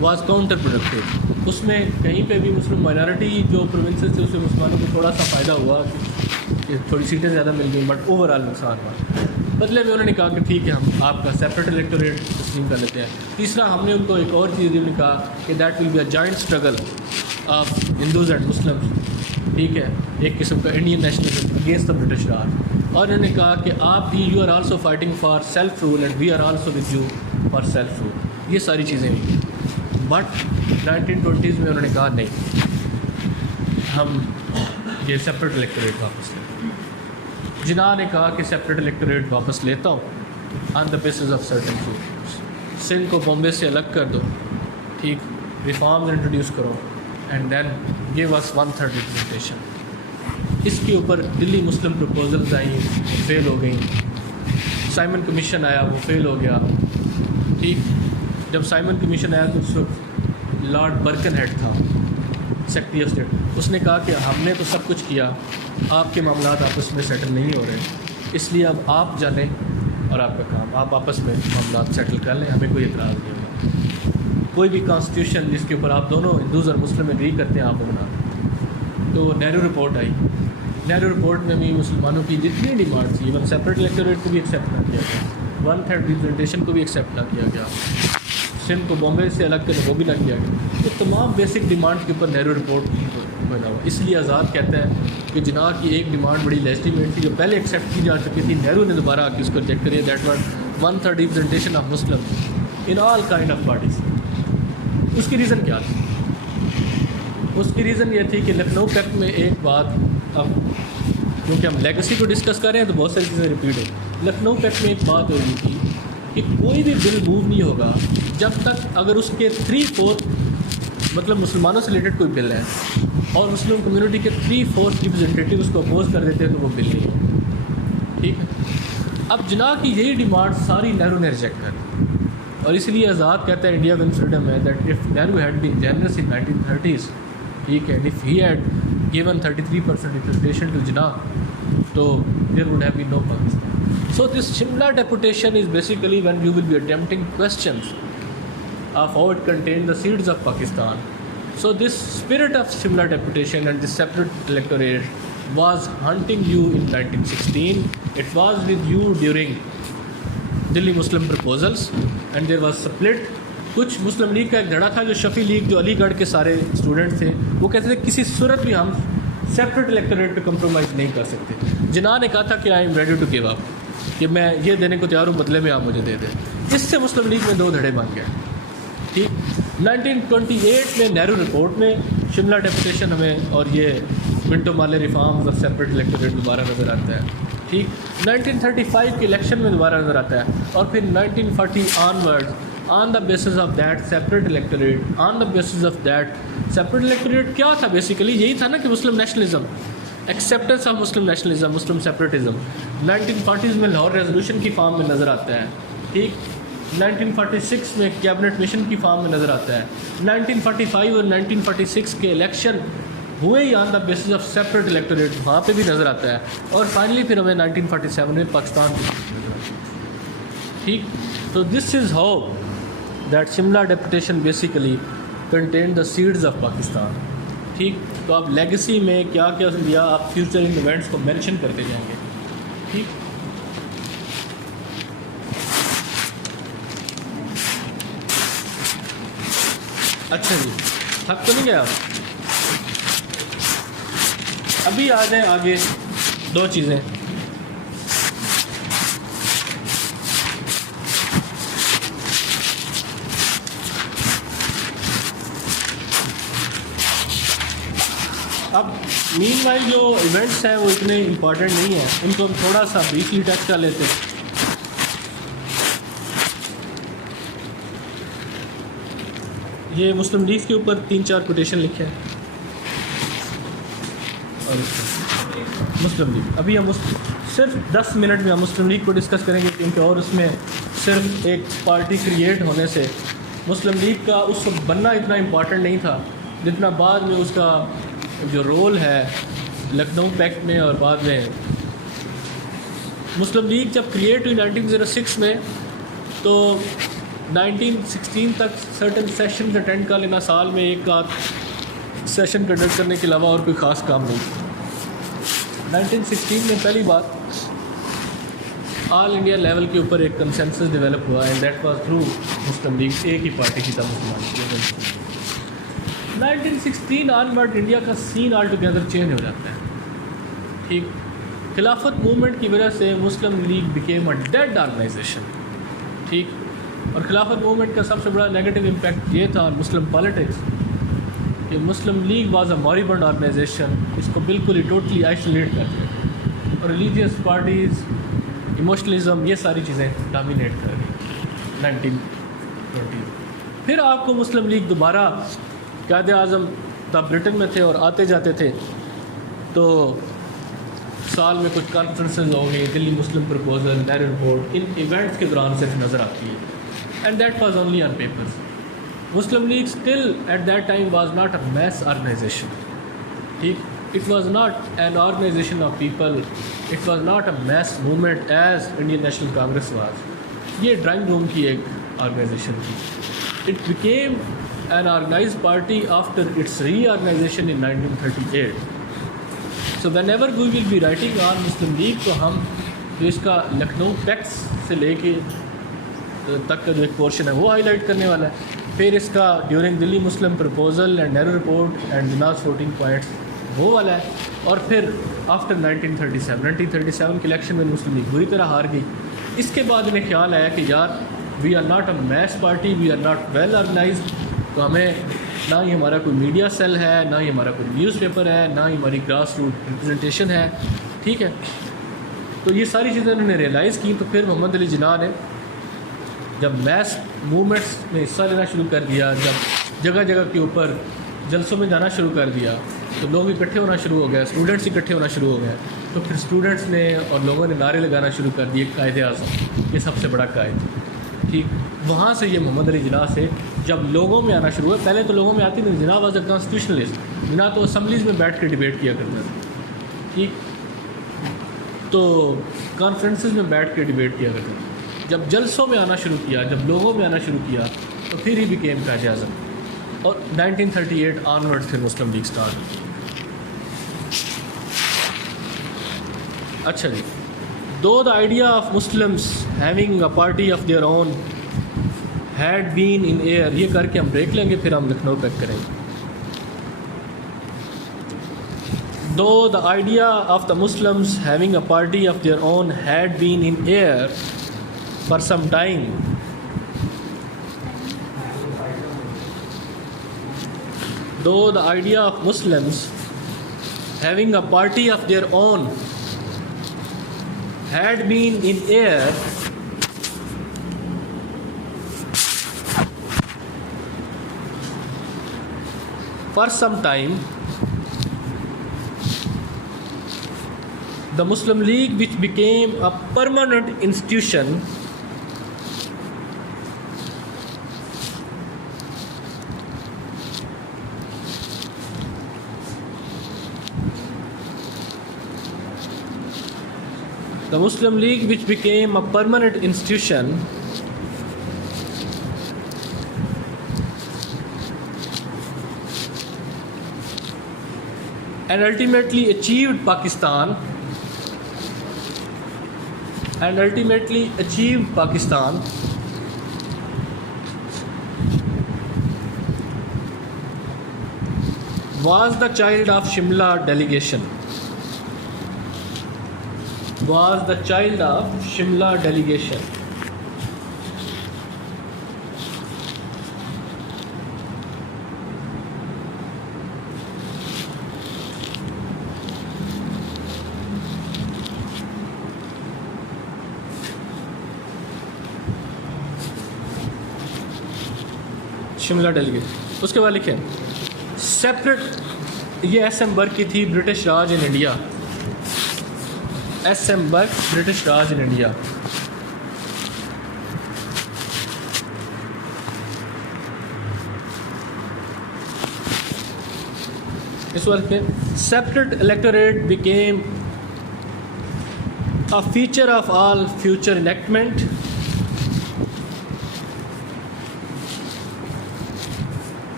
was counterproductive. اس میں کہیں پہ بھی مسلم مائنارٹی جو پروونسز تھے اس میں مسلمانوں کو تھوڑا سا فائدہ ہوا کہ تھوڑی سیٹیں زیادہ مل گئیں, بٹ اوور آل نقصان ہوا. بدلے میں انہوں نے کہا کہ ٹھیک ہے ہم آپ کا سیپریٹ الیکٹوریٹ تسلیم کر لیتے ہیں. تیسرا, ہم نے ان کو ایک اور چیز نے کہا کہ that will be a joint struggle of Hindus and Muslims. ٹھیک ہے, ایک قسم کا Indian nationalism against the British Raj. اور انہوں نے کہا کہ آپ بھی you are also fighting for self rule and we are also with you for self rule. یہ ساری چیزیں ہوئی. بٹ 1920s میں انہوں نے کہا نہیں, ہم یہ سیپریٹ الیکٹوریٹ واپس لیں. جناح نے کہا کہ سیپریٹ الیکٹوریٹ واپس لیتا ہوں on the basis of certain rules. Sindh کو بامبے سے الگ کر دو, ٹھیک, ریفارمز انٹروڈیوس کرو, and then give us 1/3 representation. اس کے اوپر دلی مسلم پروپوزلز آئیں, وہ فیل ہو گئیں. سائمن کمیشن آیا, وہ فیل ہو گیا. ٹھیک, جب سائمن کمیشن آیا تو اس وقت لارڈ برکن ہیڈ تھا سیکرٹری آف اسٹیٹ. اس نے کہا کہ ہم نے تو سب کچھ کیا, آپ کے معاملات آپس میں سیٹل نہیں ہو رہے, اس لیے اب آپ جانیں اور آپ کا کام, آپ آپس میں معاملات سیٹل کر لیں, ہمیں کوئی اعتراض نہیں ہوگا. کوئی بھی کانسٹیٹیوشن جس کے اوپر آپ دونوں ہندوز اور مسلم اگری کرتے ہیں آپ بنا. تو نہرو رپورٹ آئی. نہرو رپورٹ میں بھی مسلمانوں کی جتنی ڈیمانڈ تھی, ایون سیپریٹ الیکٹوریٹ کو بھی ایکسیپٹ نہ کیا گیا, 1/3 ریپرزنٹیشن کو بھی ایکسیپٹ نہ کیا گیا, سندھ کو بامبے سے الگ کرنے وہ بھی نہ کیا گیا. تو تمام بیسک ڈیمانڈ کے اوپر نہرو رپورٹ بنا ہوا. اس لیے آزاد کہتا ہے کہ جناح کی ایک ڈیمانڈ بڑی لیجٹیمیٹ تھی جو پہلے ایکسیپٹ کی جا چکی تھی, نہرو نے دوبارہ آ کے اس کو ریجیکٹ کری, that was 1/3 representation of Muslim in all kind of parties. اس کی ریزن کیا تھی؟ اس کی ریزن یہ تھی کہ لکھنؤ پیکٹ میں ایک بات, اب کیونکہ ہم لیگسی کو ڈسکس کر رہے ہیں تو بہت ساری چیزیں ریپیٹ ہیں. لکھنؤ پیکٹ میں ایک بات ہوئی تھی کہ کوئی بھی بل موو نہیں ہوگا جب تک اگر اس کے 3/4 مطلب مسلمانوں سے ریلیٹڈ کوئی بل ہے اور مسلم کمیونٹی کے 3/4 ریپرزنٹیٹیو اس کو اپوز کر دیتے ہیں تو وہ بل نہیں ہوگا. ٹھیک ہے. اب جناح کی یہی ڈیمانڈ ساری نہرو نے ریجیکٹ کر دی, اور اس لیے آزاد کہتا ہے انڈیا ون فریڈم ہے that if Nehru had been generous in 1930s, ٹھیک ہے, and if he had given 33% representation to Jinnah, so there would have been no Pakistan. So this Shimla deputation is basically when you will be attempting questions of how it contained the seeds of Pakistan. So this spirit of Shimla deputation and this separate electorate was hunting you in 1916. It was with you during Delhi Muslim proposals and there was split. کچھ مسلم league کا ایک دھڑا تھا جو شفیع league جو علی گڑھ کے سارے student تھے وہ کہتے تھے کسی صورت بھی ہم سیپریٹ الیکٹوریٹ پہ کمپرومائز نہیں کر سکتے. جناح نے کہا تھا کہ I am ready to give up, کہ میں یہ دینے کو تیار ہوں, بدلے میں آپ مجھے دے دیں. اس سے مسلم لیگ میں 2 دھڑے بن گئے. ٹھیک. 1928 میں نہرو رپورٹ میں شملہ ڈیپوٹیشن ہمیں اور یہ منٹو مالے ریفارمز اور سیپریٹ الیکٹوریٹ دوبارہ نظر آتا ہے. ٹھیک. 1935 کے الیکشن میں دوبارہ نظر آتا ہے, اور پھر 1940 onward on the basis of that separate electorate, on the basis of that separate electorate کیا تھا بیسیکلی, یہی تھا نا کہ Muslim nationalism, acceptance of Muslim nationalism, Muslim separatism 1940s میں لاہور ریزولوشن کی فارم میں نظر آتا ہے. ٹھیک. 1946 میں کیبنٹ مشن کی فارم میں نظر آتا ہے. 1945 اور 1946 کے الیکشن ہوئے ہی on the basis of separate electorate, وہاں پہ بھی نظر آتا ہے. اور فائنلی پھر ہمیں 1947 میں پاکستان کی نظر آتی ہے. ٹھیک. تو this is how that Shimla deputation basically contained the seeds of Pakistan. ٹھیک. تو آپ لیگسی میں کیا کیا دیا, آپ فیوچر ایونٹس کو مینشن کرتے جائیں گے. ٹھیک. اچھا جی, تھک تو نہیں گیا آپ؟ ابھی آ جائیں آگے 2 چیزیں. اب مین وائل جو ایونٹس ہیں وہ اتنے امپورٹنٹ نہیں ہیں, ان کو ہم تھوڑا سا بریفلی ٹچ کر لیتے ہیں. یہ مسلم لیگ کے اوپر 3-4 کوٹیشن لکھے ہیں, اور مسلم لیگ ابھی ہم صرف 10 منٹ میں ہم مسلم لیگ کو ڈسکس کریں گے, کیونکہ اور اس میں صرف ایک پارٹی کریٹ ہونے سے مسلم لیگ کا اس وقت بننا اتنا امپورٹنٹ نہیں تھا جتنا بعد میں اس کا جو رول ہے لکھنؤ پیکٹ میں. اور بعد میں مسلم لیگ جب کریٹ ہوئی 1906 میں, تو 1916 تک سرٹن سیشنز اٹینڈ کر لینا, سال میں ایک آدھ سیشن کنڈکٹ کرنے کے علاوہ اور کوئی خاص کام نہیں. 1916 میں پہلی بات آل انڈیا لیول کے اوپر ایک کنسنسس ڈیولپ ہوا, and that was through Muslim league. ایک ہی پارٹی کی تھا مسلمان. 1916 آنورڈ انڈیا کا سین آل ٹوگیدر چینج ہو جاتا ہے. ٹھیک. خلافت موومنٹ کی وجہ سے Muslim League became a dead organisation. ٹھیک. اور خلافت موومنٹ کا سب سے بڑا نیگیٹو امپیکٹ یہ تھا مسلم پالیٹکس کہ مسلم لیگ واز اے مورibund آرگنائزیشن, اس کو بالکل ہی ٹوٹلی آئسولیٹ کر دیا, اور ریلیجیس پارٹیز, ایموشنلزم, یہ ساری چیزیں ڈومینیٹ کر گئی 1920. پھر آپ کو مسلم لیگ دوبارہ قائد اعظم تب برٹن میں تھے اور آتے جاتے تھے, تو سال میں کچھ کانفرنسز ہوں گی, دلی مسلم پروپوزل, نہرو رپورٹ, ان ایونٹس کے دوران صرف نظر آتی ہے. and that was only on papers. Muslim League still at that time was not a mass organization. It was not an organization of people. It was not a mass movement as Indian National Congress was. یہ drawing room کی ایک organization تھی. It became an organized party after its reorganization in 1938. So whenever we will be writing on Muslim League تو ہم جو اس کا Lucknow packs سے لے کے تک کا جو ایک پورشن ہے وہ ہائی لائٹ کرنے والا ہے. پھر اس کا during Delhi Muslim proposal and Nehru report and Jinnah's 14 points وہ والا ہے. اور پھر آفٹر 1937 کے الیکشن میں مسلم لیگ بری طرح ہار گئی. اس کے بعد انہیں خیال آیا کہ یار we are not a mess party, we are not well organised, تو ہمیں نہ ہی ہمارا کوئی میڈیا سیل ہے, نہ ہی ہمارا کوئی نیوز پیپر ہے, نہ ہی ہماری گراس روٹ ریپرزنٹیشن ہے. ٹھیک ہے, تو یہ ساری چیزیں انہوں نے ریئلائز کی. تو پھر محمد علی جناح نے جب میس موومنٹس میں حصہ لینا شروع کر دیا, جب جگہ جگہ کے اوپر جلسوں میں جانا شروع کر دیا, تو لوگ اکٹھے ہونا شروع ہو گئے, اسٹوڈنٹس اکٹھے ہونا شروع ہو گئے. تو پھر اسٹوڈنٹس نے اور لوگوں نے نعرے لگانا شروع کر دیے قائد اعظم, یہ سب سے بڑا قائد. ٹھیک, وہاں سے یہ محمد علی جناح سے جب لوگوں میں آنا شروع ہوا. پہلے تو لوگوں میں آتی نہیں, جناح واز اے کانسٹیٹیوشنلسٹ. جناح تو اسمبلیز میں بیٹھ کے ڈبیٹ کیا کرتا تھا. ٹھیک, تو کانفرنسز میں بیٹھ کے ڈبیٹ کیا کرتا تھا. جب جلسوں میں آنا شروع کیا, جب لوگوں میں آنا شروع کیا, تو پھر ہی بیکیم قائد اعظم. اور 1938 آنورڈ پھر مسلم لیگ اسٹارٹ. اچھا جی, though the idea of Muslims having a party of their own had been in air, یہ کر کے ہم بریک لیں گے, پھر ہم لکھنؤ پیک کریں گے. Though the idea of the Muslims having a party of their own had been in air for some time, though the idea of Muslims having a party of their own had been in air for some time, the Muslim League, which became a permanent institution, the Muslim League, which became a permanent institution, and ultimately achieved Pakistan, was the child of Shimla delegation. Shimla delegate. اس کے بعد لکھیں separate, یہ S ایم برگ کی تھی, British Raj in India. ایس ایم برگ, برٹش راج ان انڈیا. اس وقت پہ separate electorate became a feature of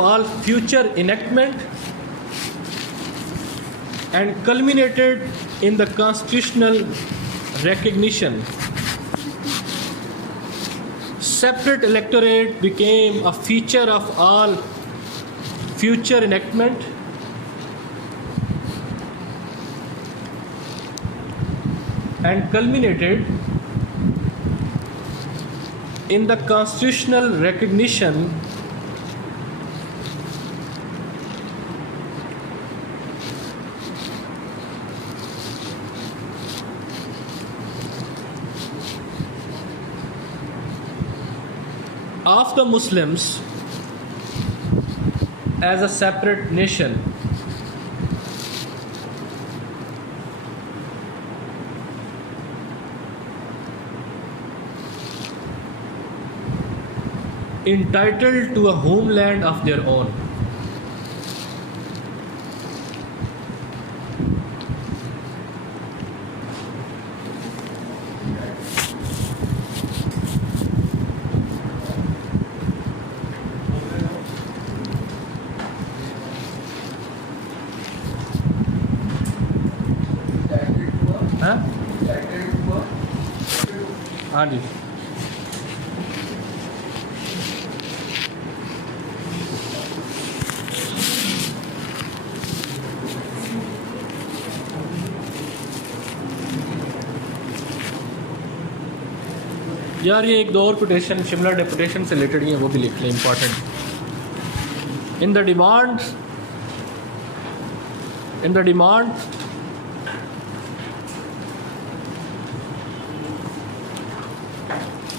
all future enactment, and culminated in the constitutional recognition. Separate electorate became a feature of all future enactment and culminated in the constitutional recognition of the Muslims as a separate nation. Entitled to a homeland of their own. ہاں ہاں جی. یار یہ ایک دو اور quotation Shimla deputation سے related ہیں، وہ بھی لکھ لیں، important. In the demand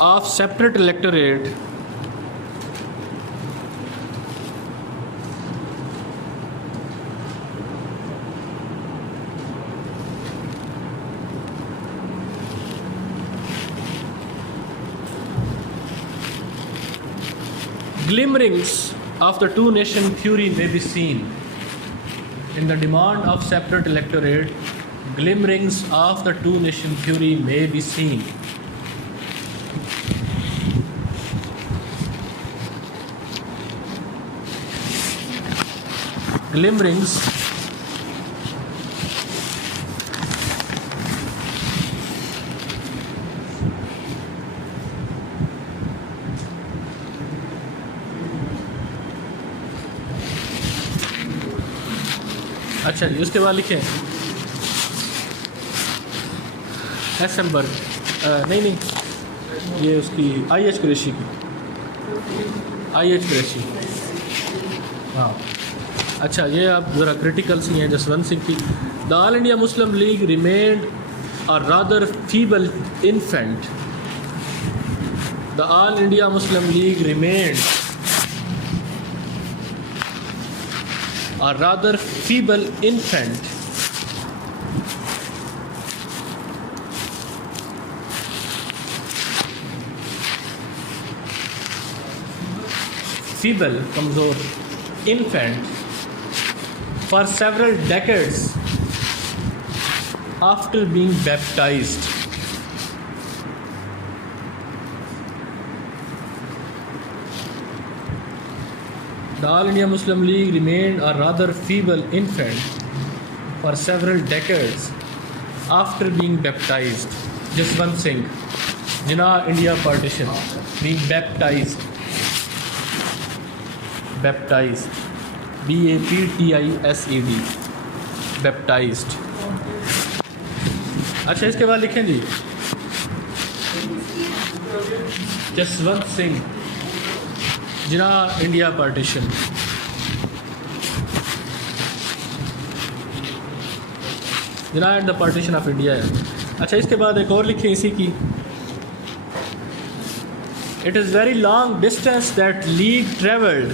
of separate electorate glimmerings of the two nation fury may be seen. In the demand of separate electorate, glimmerings of the two nation fury may be seen. Glimmerings اچھا جی. اس کے بعد لکھیں ایسمبرگ نہیں یہ اس کی I H Qureshi ہاں. اچھا یہ آپ ذرا کرٹیکل سی ہیں جسونت سنگھ کی. The All India Muslim League remained a rather feeble infant. The All India Muslim League remained a rather feeble infant kamzor infant for several decades after being baptized. The All India Muslim League remained a rather feeble infant for several decades after being baptized. Jaswant Singh, Jinnah India Partition, being baptized, B-A-P-T-I-S-E-D, baptized. اچھا اس کے بعد لکھیں جی Jaswant Singh Jinnah India partition. Jinnah and the partition of India ہے. اچھا اس کے بعد ایک اور لکھیں اسی کی. It is very long distance that league travelled.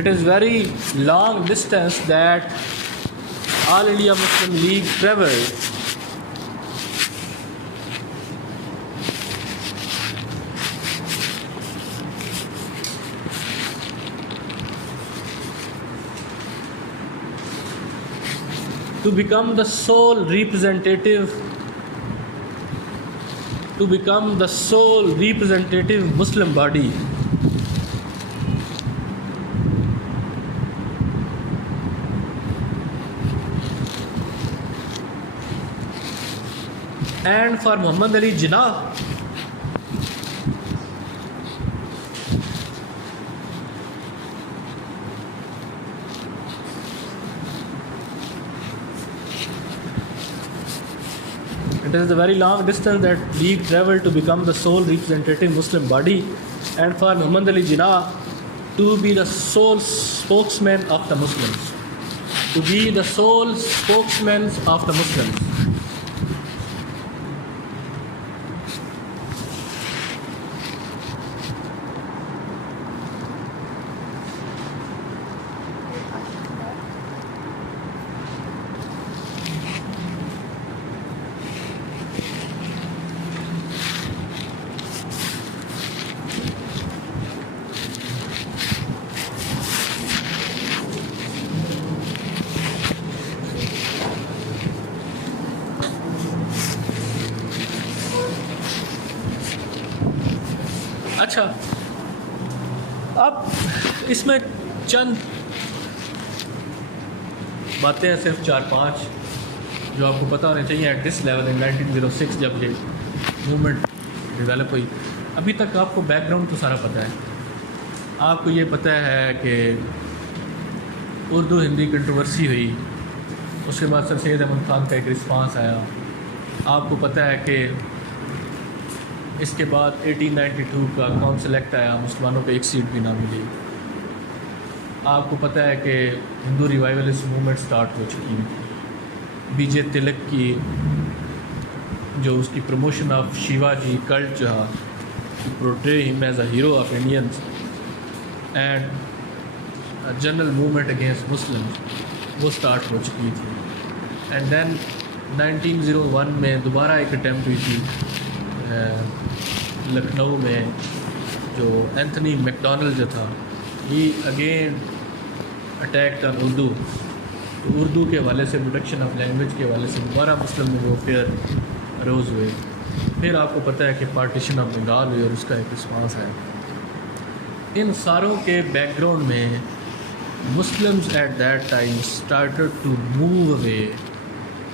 It is very long distance that All India Muslim League traveled to become the sole representative Muslim body and for Muhammad Ali Jinnah it is a very long distance that League traveled to become the sole representative Muslim body and for Muhammad Ali Jinnah to be the sole spokesman of the Muslims. اچھا، اب اس میں چند باتیں ہیں، صرف 4-5 جو آپ کو پتہ ہونے چاہیے ایٹ دس لیول ان 1906 جب یہ موومنٹ ڈیولپ ہوئی. ابھی تک آپ کو بیک گراؤنڈ تو سارا پتہ ہے. آپ کو یہ پتہ ہے کہ اردو ہندی کنٹروورسی ہوئی، اس کے بعد سر سید احمد خان کا ایک رسپانس آیا. آپ کو پتہ ہے کہ اس کے بعد 1892 کا کونسل ایکٹ آیا، مسلمانوں کو ایک سیٹ بھی نہ ملی. آپ کو پتہ ہے کہ ہندو ریوائولسٹ موومنٹ سٹارٹ ہو چکی. بی جے تلک کی جو اس کی promotion of Shivaji cult جو ہے، portray him as a hero of Indians and general movement against Muslim, وہ سٹارٹ ہو چکی تھی. اینڈ دین 1901 میں دوبارہ ایک اٹیمپٹ ہوئی تھی لکھنؤ میں، جو اینتھنی میکڈونلڈ جو تھا، ہی اگین اٹیکڈ آن اردو. تو اردو کے حوالے سے، پروٹیکشن آف لینگویج کے حوالے سے دوبارہ مسلم میں وارفیئر روز ہوئے. پھر آپ کو پتہ ہے کہ پارٹیشن آف بنگال ہوئی اور اس کا ایک رسپانس ہے. ان ساروں کے بیک گراؤنڈ میں Muslims at that time started to move away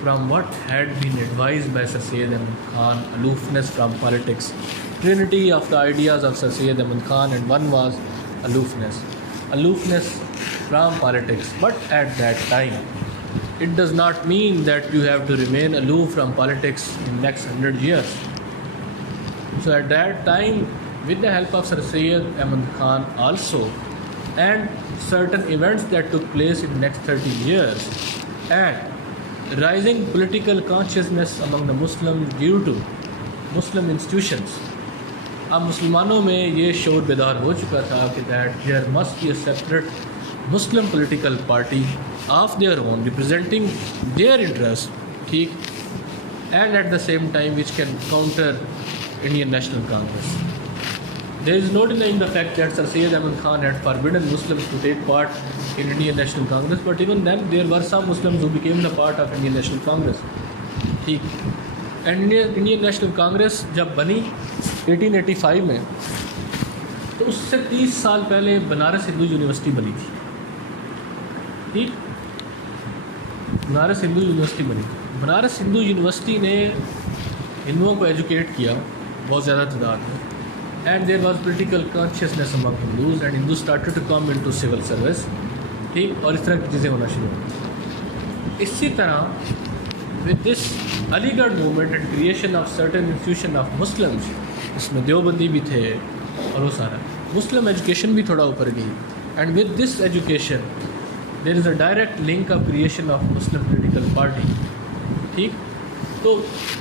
from what had been advised by sir Syed Ahmad Khan, aloofness from politics. Trinity of the ideas of Sir Syed Ahmad Khan, and one was aloofness from politics. But at that time, it does not mean that you have to remain aloof from politics in next 100 years. So at that time, with the help of Sir Syed Ahmad Khan also, and certain events that took place in next 30 years, and rising political consciousness among the Muslims due to Muslim institutions. اب مسلمانوں میں یہ شعور بیدار ہو چکا تھا کہ that there must be a separate Muslim political party of their own representing their interest, ٹھیک، and at the same time which can counter Indian National Congress. There is no denying the fact that Sir Syed Ahmad Khan had forbidden Muslims to take part in Indian National Congress, but even then there were some Muslims who became the part of Indian National Congress. ٹھیک. Indian National Congress جب بنی 1885 میں، تو اس سے 30 سال پہلے Banaras Hindu university بنی تھی. ٹھیک، بنارس ہندو یونیورسٹی بنی. بنارس ہندو یونیورسٹی نے ہندوؤں کو ایجوکیٹ کیا بہت زیادہ تعداد میں. And there was political consciousness among Hindus, and Hindus started to come into civil service. ٹھیک، اور اس طرح کی چیزیں ہونا شروع ہوئی. اسی طرح with this Aligarh movement and creation of certain institution of Muslims, اس میں دیوبندی بھی تھے اور وہ سارا مسلم ایجوکیشن بھی تھوڑا اوپر گئی. And with this education there is a direct link of creation of Muslim political party. ٹھیک. تو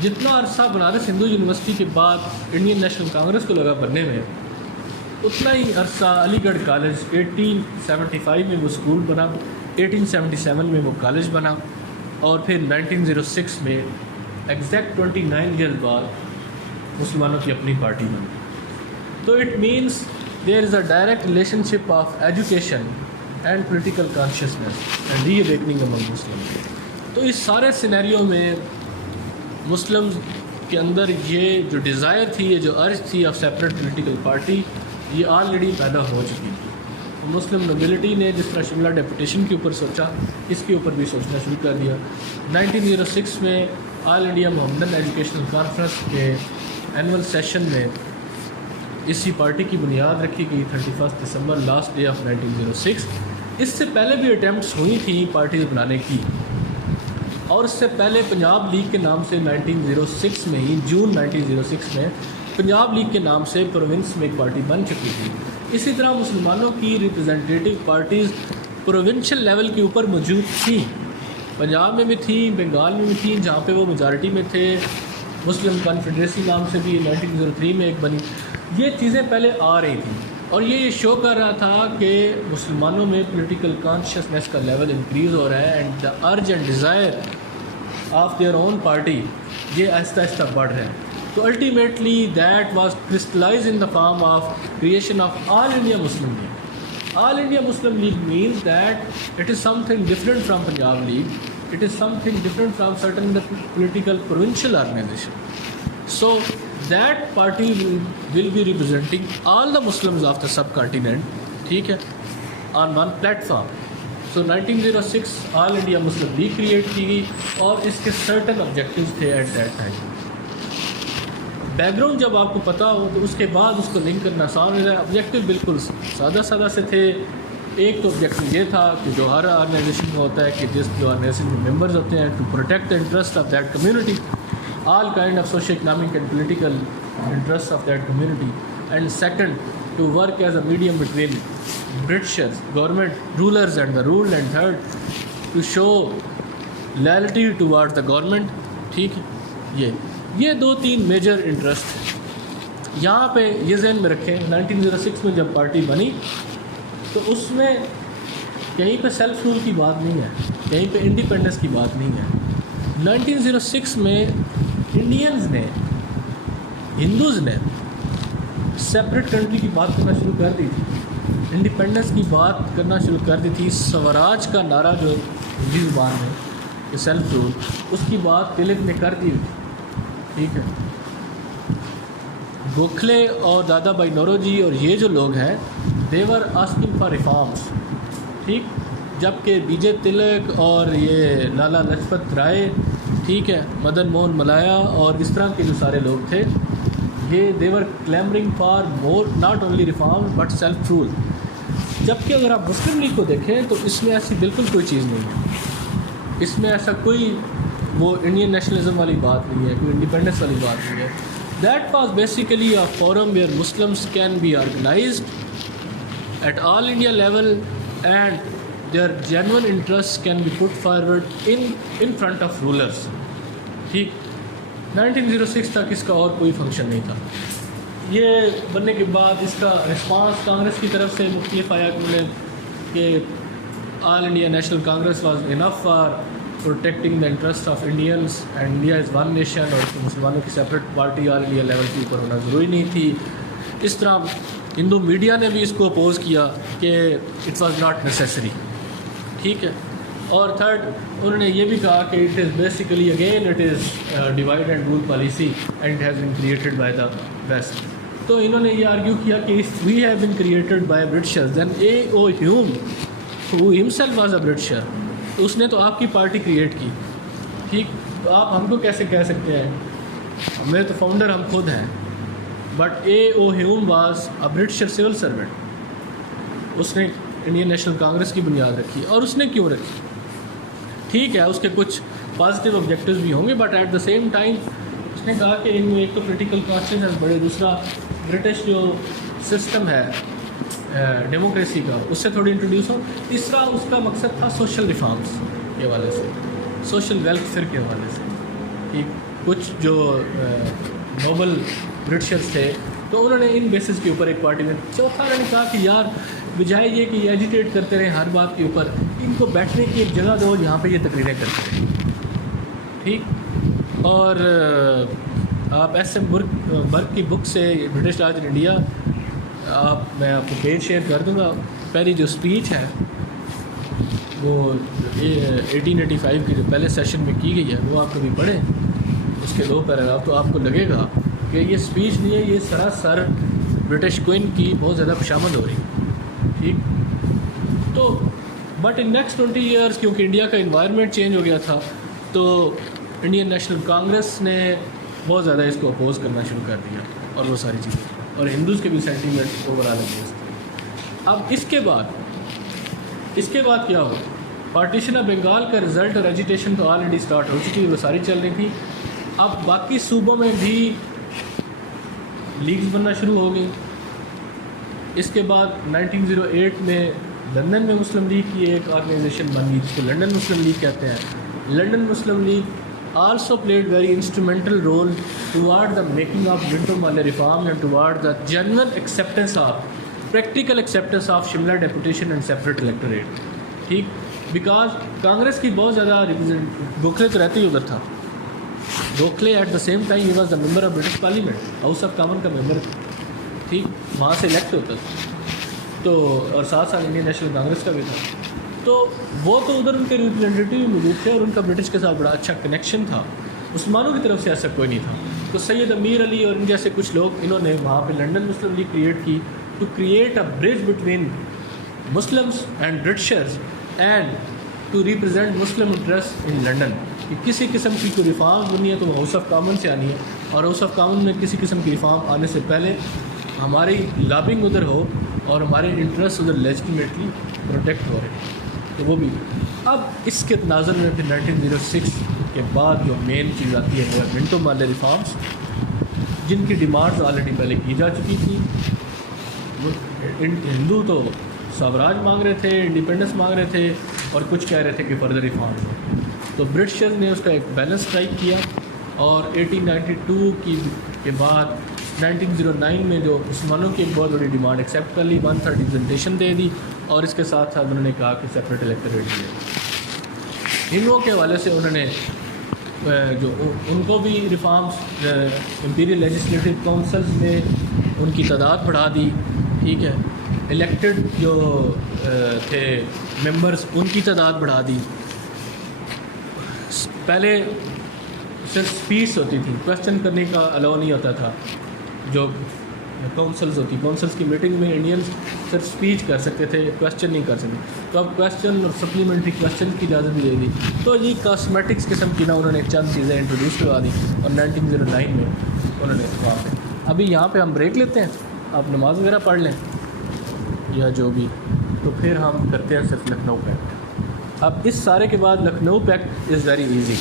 جتنا عرصہ بنارس ہندو یونیورسٹی کے بعد انڈین نیشنل کانگریس کو لگا بننے میں، اتنا ہی عرصہ علی گڑھ کالج 1875 میں وہ اسکول بنا، 1877 میں وہ کالج بنا، اور پھر 1906 میں ایگزیکٹ 29 ایئرز بعد مسلمانوں کی اپنی پارٹی بنی. تو it means there is a direct relationship of education and political consciousness and reawakening among Muslim. تو اس سارے سینیریو میں مسلم کے اندر یہ جو ڈیزائر تھی، یہ جو ارج تھی آف سیپریٹ پولیٹیکل پارٹی، یہ آلریڈی پیدا ہو چکی تھی. مسلم نوبلٹی نے جس طرح شملہ ڈیپوٹیشن کے اوپر سوچا، اس کے اوپر بھی سوچنا شروع کر دیا. 1906 میں آل انڈیا محمدن ایجوکیشنل کانفرنس کے اینول سیشن میں اسی پارٹی کی بنیاد رکھی گئی 31 دسمبر، لاسٹ ڈے آف 1906. اس سے پہلے بھی اٹیمپٹس ہوئی تھیں پارٹیز بنانے کی، اور اس سے پہلے پنجاب لیگ کے نام سے 1906 میں ہی، جون 1906 میں پنجاب لیگ کے نام سے پروونس میں ایک پارٹی بن چکی تھی. اسی طرح مسلمانوں کی ریپرزینٹیٹیو پارٹیز پروونشل لیول کے اوپر موجود تھیں، پنجاب میں بھی تھیں، بنگال میں بھی تھیں، جہاں پہ وہ میجارٹی میں تھے. مسلم کانفیڈریسی نام سے بھی 1903 میں ایک بنی. یہ چیزیں پہلے آ رہی تھیں، اور یہ شو کر رہا تھا کہ مسلمانوں میں پولیٹیکل کانشیسنیس کا لیول انکریز ہو رہا ہے، and the urge and desire of their own party یہ آہستہ آہستہ بڑھ رہے ہیں. تو ultimately that was crystallise in the form of creation of all India Muslim League. All India Muslim League means that it is something different from Punjab League. It is something different from certain political provincial organization. So that party will be representing all the Muslims of the subcontinent, ٹھیک ہے, on one platform. So 1906 All India Muslim League create کی گئی اور اس کے certain objectives تھے at that time. Background جب آپ کو پتہ ہو تو اس کے بعد اس کو لنک کرنا آسان ہو جائے. آبجیکٹیو بالکل سادہ سے تھے. ایک تو آبجیکٹیو یہ تھا کہ جو ہر آرگنائزیشن کا ہوتا ہے کہ جس جو آرگنائزیشن کے ممبرز ہوتے ہیں to protect the interest of that community, all kind of socio economic and political interest of that community. And second, to work as a medium between Britishers, government, rulers and the ruled. And third, to show loyalty towards the government. ٹھیک ہے, یہ دو تین major interest ہیں. یہاں پہ یہ ذہن میں رکھیں 1906 میں جب پارٹی بنی تو اس میں کہیں پہ سیلف رول کی بات نہیں ہے, کہیں پہ انڈیپینڈنس کی بات نہیں ہے. 1906 میں انڈینز نے, ہندوز نے سیپریٹ کنٹری کی بات کرنا شروع کر دی تھی, انڈیپینڈنس کی بات کرنا شروع کر دی تھی. سوراج کا نعرہ جو ہندی زبان میں کہ سیلف رول, اس کی بات تلک نے کر دی تھی. ٹھیک ہے, گوکھلے اور دادا بھائی نوروجی اور یہ جو لوگ ہیں دے ور آسکنگ فار ریفارمس. ٹھیک, جبکہ بی جے تلک اور یہ لالا لجپت رائے, ٹھیک ہے, مدن موہن ملایا اور اس طرح کے جو سارے لوگ تھے, یہ they were clamouring for more not only reform but self rule. جبکہ اگر آپ مسلم لیگ کو دیکھیں تو اس میں ایسی بالکل کوئی چیز نہیں ہے. اس میں ایسا کوئی وہ انڈین نیشنلزم والی بات نہیں ہے, کوئی انڈیپینڈنس والی بات نہیں ہے. That was basically a forum where Muslims can be organised at all India level and their genuine interest can be put forward in front of rulers. ٹھیک, 1906 تک اس کا اور کوئی فنکشن نہیں تھا. یہ بننے کے بعد اس کا رسپانس کانگریس کی طرف سے مختلف آیا کہ All India National Congress was enough for protecting the interest of Indians and India is one nation, اور مسلمانوں کی separate party All India level کے اوپر ہونا ضروری نہیں تھی. اس طرح ہندو میڈیا نے بھی اس کو اپوز کیا کہ اٹ واز ناٹ نیسیسری. ٹھیک ہے, اور تھرڈ انہوں نے یہ بھی کہا کہ it is basically again it is divide and rule policy and has been created by the West. تو انہوں نے یہ آرگیو کیا کہ we have been created by Britishers then A O Hume who himself was a Britisher, اس نے تو آپ کی پارٹی کریٹ کی. ٹھیک, تو آپ ہم کو کیسے کہہ سکتے ہیں, ہمیں تو فاؤنڈر ہم خود ہیں. But A O Hume was a Britisher civil servant, اس نے انڈین نیشنل کانگریس کی بنیاد رکھی. اور اس نے کیوں رکھی؟ ٹھیک ہے, اس کے کچھ پازیٹیو آبجیکٹیوز بھی ہوں گے, but at the same time اس نے کہا کہ ان میں ایک تو پولیٹیکل کانسٹینس بڑے, دوسرا برٹش جو سسٹم ہے ڈیموکریسی کا اس سے تھوڑی انٹروڈیوس ہو. تیسرا اس کا مقصد تھا سوشل ریفارمس کے حوالے سے, سوشل ویلفیئر کے حوالے سے. کہ کچھ جو نوبل برٹشرز تھے تو انہوں نے ان بیسس کے اوپر ایک پارٹی میں. چوتھا انہوں نے کہا کہ یار بجائے یہ کہ یہ ایجیٹیٹ کرتے رہیں ہر بات کے اوپر, ان کو بیٹھنے کی ایک جگہ دو جہاں پہ یہ تقریریں کرتے رہیں. ٹھیک, اور آپ ایس ایم برگ کی بک سے برٹش راج ان انڈیا, میں آپ کو پیج شیئر کر دوں گا. پہلی جو اسپیچ ہے وہ 1885 کی جو پہلے سیشن میں کی گئی ہے وہ آپ کبھی پڑھیں, اس کے 2 پیراگراف, تو آپ کو لگے گا کہ یہ اسپیچ نہیں ہے, یہ سراسر برٹش کوئن کی بہت زیادہ خوشامد ہو رہی. ٹھیک, تو بٹ ان نیکسٹ 20 ایئرس کیونکہ انڈیا کا انوائرمنٹ چینج ہو گیا تھا تو انڈین نیشنل کانگریس نے بہت زیادہ اس کو اپوز کرنا شروع کر دیا اور وہ ساری چیزیں, اور ہندوز کے بھی سینٹیمنٹ اوور آل اگینسٹ. اب اس کے بعد کیا ہو, پارٹیشن آف بنگال کا رزلٹ اور ایجیٹیشن تو آلریڈی اسٹارٹ ہو چکی, وہ ساری چل رہی تھی. اب باقی صوبوں میں بھی لیگز بننا شروع ہو گئی. اس کے بعد 1908 میں لندن میں مسلم لیگ کی ایک آرگنائزیشن بن گئی جس کو لنڈن مسلم لیگ کہتے ہیں. London Muslim League also played very instrumental role toward the making of Minto Morley reform and toward the general acceptance of practical acceptance of Shimla deputation and separate electorate. ٹھیک, because Congress کی بہت زیادہ گوکھلے تو رہتے ہی ادھر تھا. Gokhale at the same time ہی was the member of British parliament, House of Common کا ممبر تھا. ٹھیک, وہاں سے الیکٹ ہوتا تھا, تو اور ساتھ ساتھ انڈین نیشنل کانگریس کا بھی تھا. تو وہ تو ادھر ان کے ریپرزینٹیٹیو موجود تھے اور ان کا برٹش کے ساتھ بڑا اچھا کنیکشن تھا. مسلمانوں کی طرف سے ایسا کوئی نہیں تھا. تو سید امیر علی اور ان جیسے کچھ لوگ انہوں نے وہاں پہ لنڈن مسلم لیگ کریٹ کی to create a bridge between Muslims and Britishers and to represent Muslim interest in London. کہ کسی قسم کی کوئی ریفارم بنی ہے تو وہ ہاؤس آف کامن سے آنی ہے, اور ہاؤس آف کامن میں کسی قسم کی ریفارم آنے سے پہلے ہماری لابنگ ادھر ہو اور ہمارے انٹرسٹ ادھر لیجٹیمیٹلی پروٹیکٹ ہو رہے ہیں. تو وہ بھی اب اس کے تناظر میں پھر 1906 کے بعد جو مین چیز آتی ہے وہ ہے منٹو مارلے ریفارمس, جن کی ڈیمانڈز آلریڈی پہلے کی جا چکی تھی. ہندو تو سوراج مانگ رہے تھے, انڈیپینڈنس مانگ رہے تھے, اور کچھ کہہ رہے تھے کہ فردر ریفارمز ہو. تو برٹشرز نے اس کا ایک بیلنس اسٹرائک کیا, اور 1892 کے بعد 1909 میں جو مسلمانوں کی ایک بہت بڑی ڈیمانڈ ایکسیپٹ کر لی, 1/3 ریپرزنٹیشن دے دی, اور اس کے ساتھ ساتھ انہوں نے کہا کہ سیپریٹ الیکٹوریٹ دے. ہندوؤں کے حوالے سے انہوں نے جو ان کو بھی ریفارمز امپیریل لیجسلیٹو کونسلز میں ان کی تعداد بڑھا دی, ٹھیک ہے, الیکٹڈ جو تھے ممبرز ان کی تعداد بڑھا دی. پہلے صرف اسپیچ ہوتی تھی, کویسچن کرنے کا الاؤ نہیں ہوتا تھا. جو کونسلز ہوتی, کونسلز کی میٹنگ میں انڈینز صرف اسپیچ کر سکتے تھے, کویسچن نہیں کر سکتے. تو اب کویسچن اور سپلیمنٹری کویسچن کی اجازت بھی دے دی. تو یہ کاسمیٹکس قسم کی نا انہوں نے چند چیزیں انٹروڈیوس کروا دی, اور 1909 میں انہوں نے وہاں پہ. ابھی یہاں پہ ہم بریک لیتے ہیں, آپ نماز وغیرہ پڑھ لیں یا جو بھی, تو پھر ہم کرتے ہیں صرف لکھنؤ پیکٹ. اب اس سارے کے بعد Lucknow packet is very easy,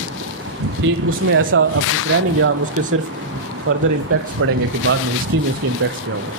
ٹھیک, اس میں ایسا اب کچھ رہ نہیں گیا. ہم اس کے صرف فردر امپیکٹس پڑھیں گے کہ بعد میں ہسٹری میں اس کے امپیکٹس کیا ہوگا.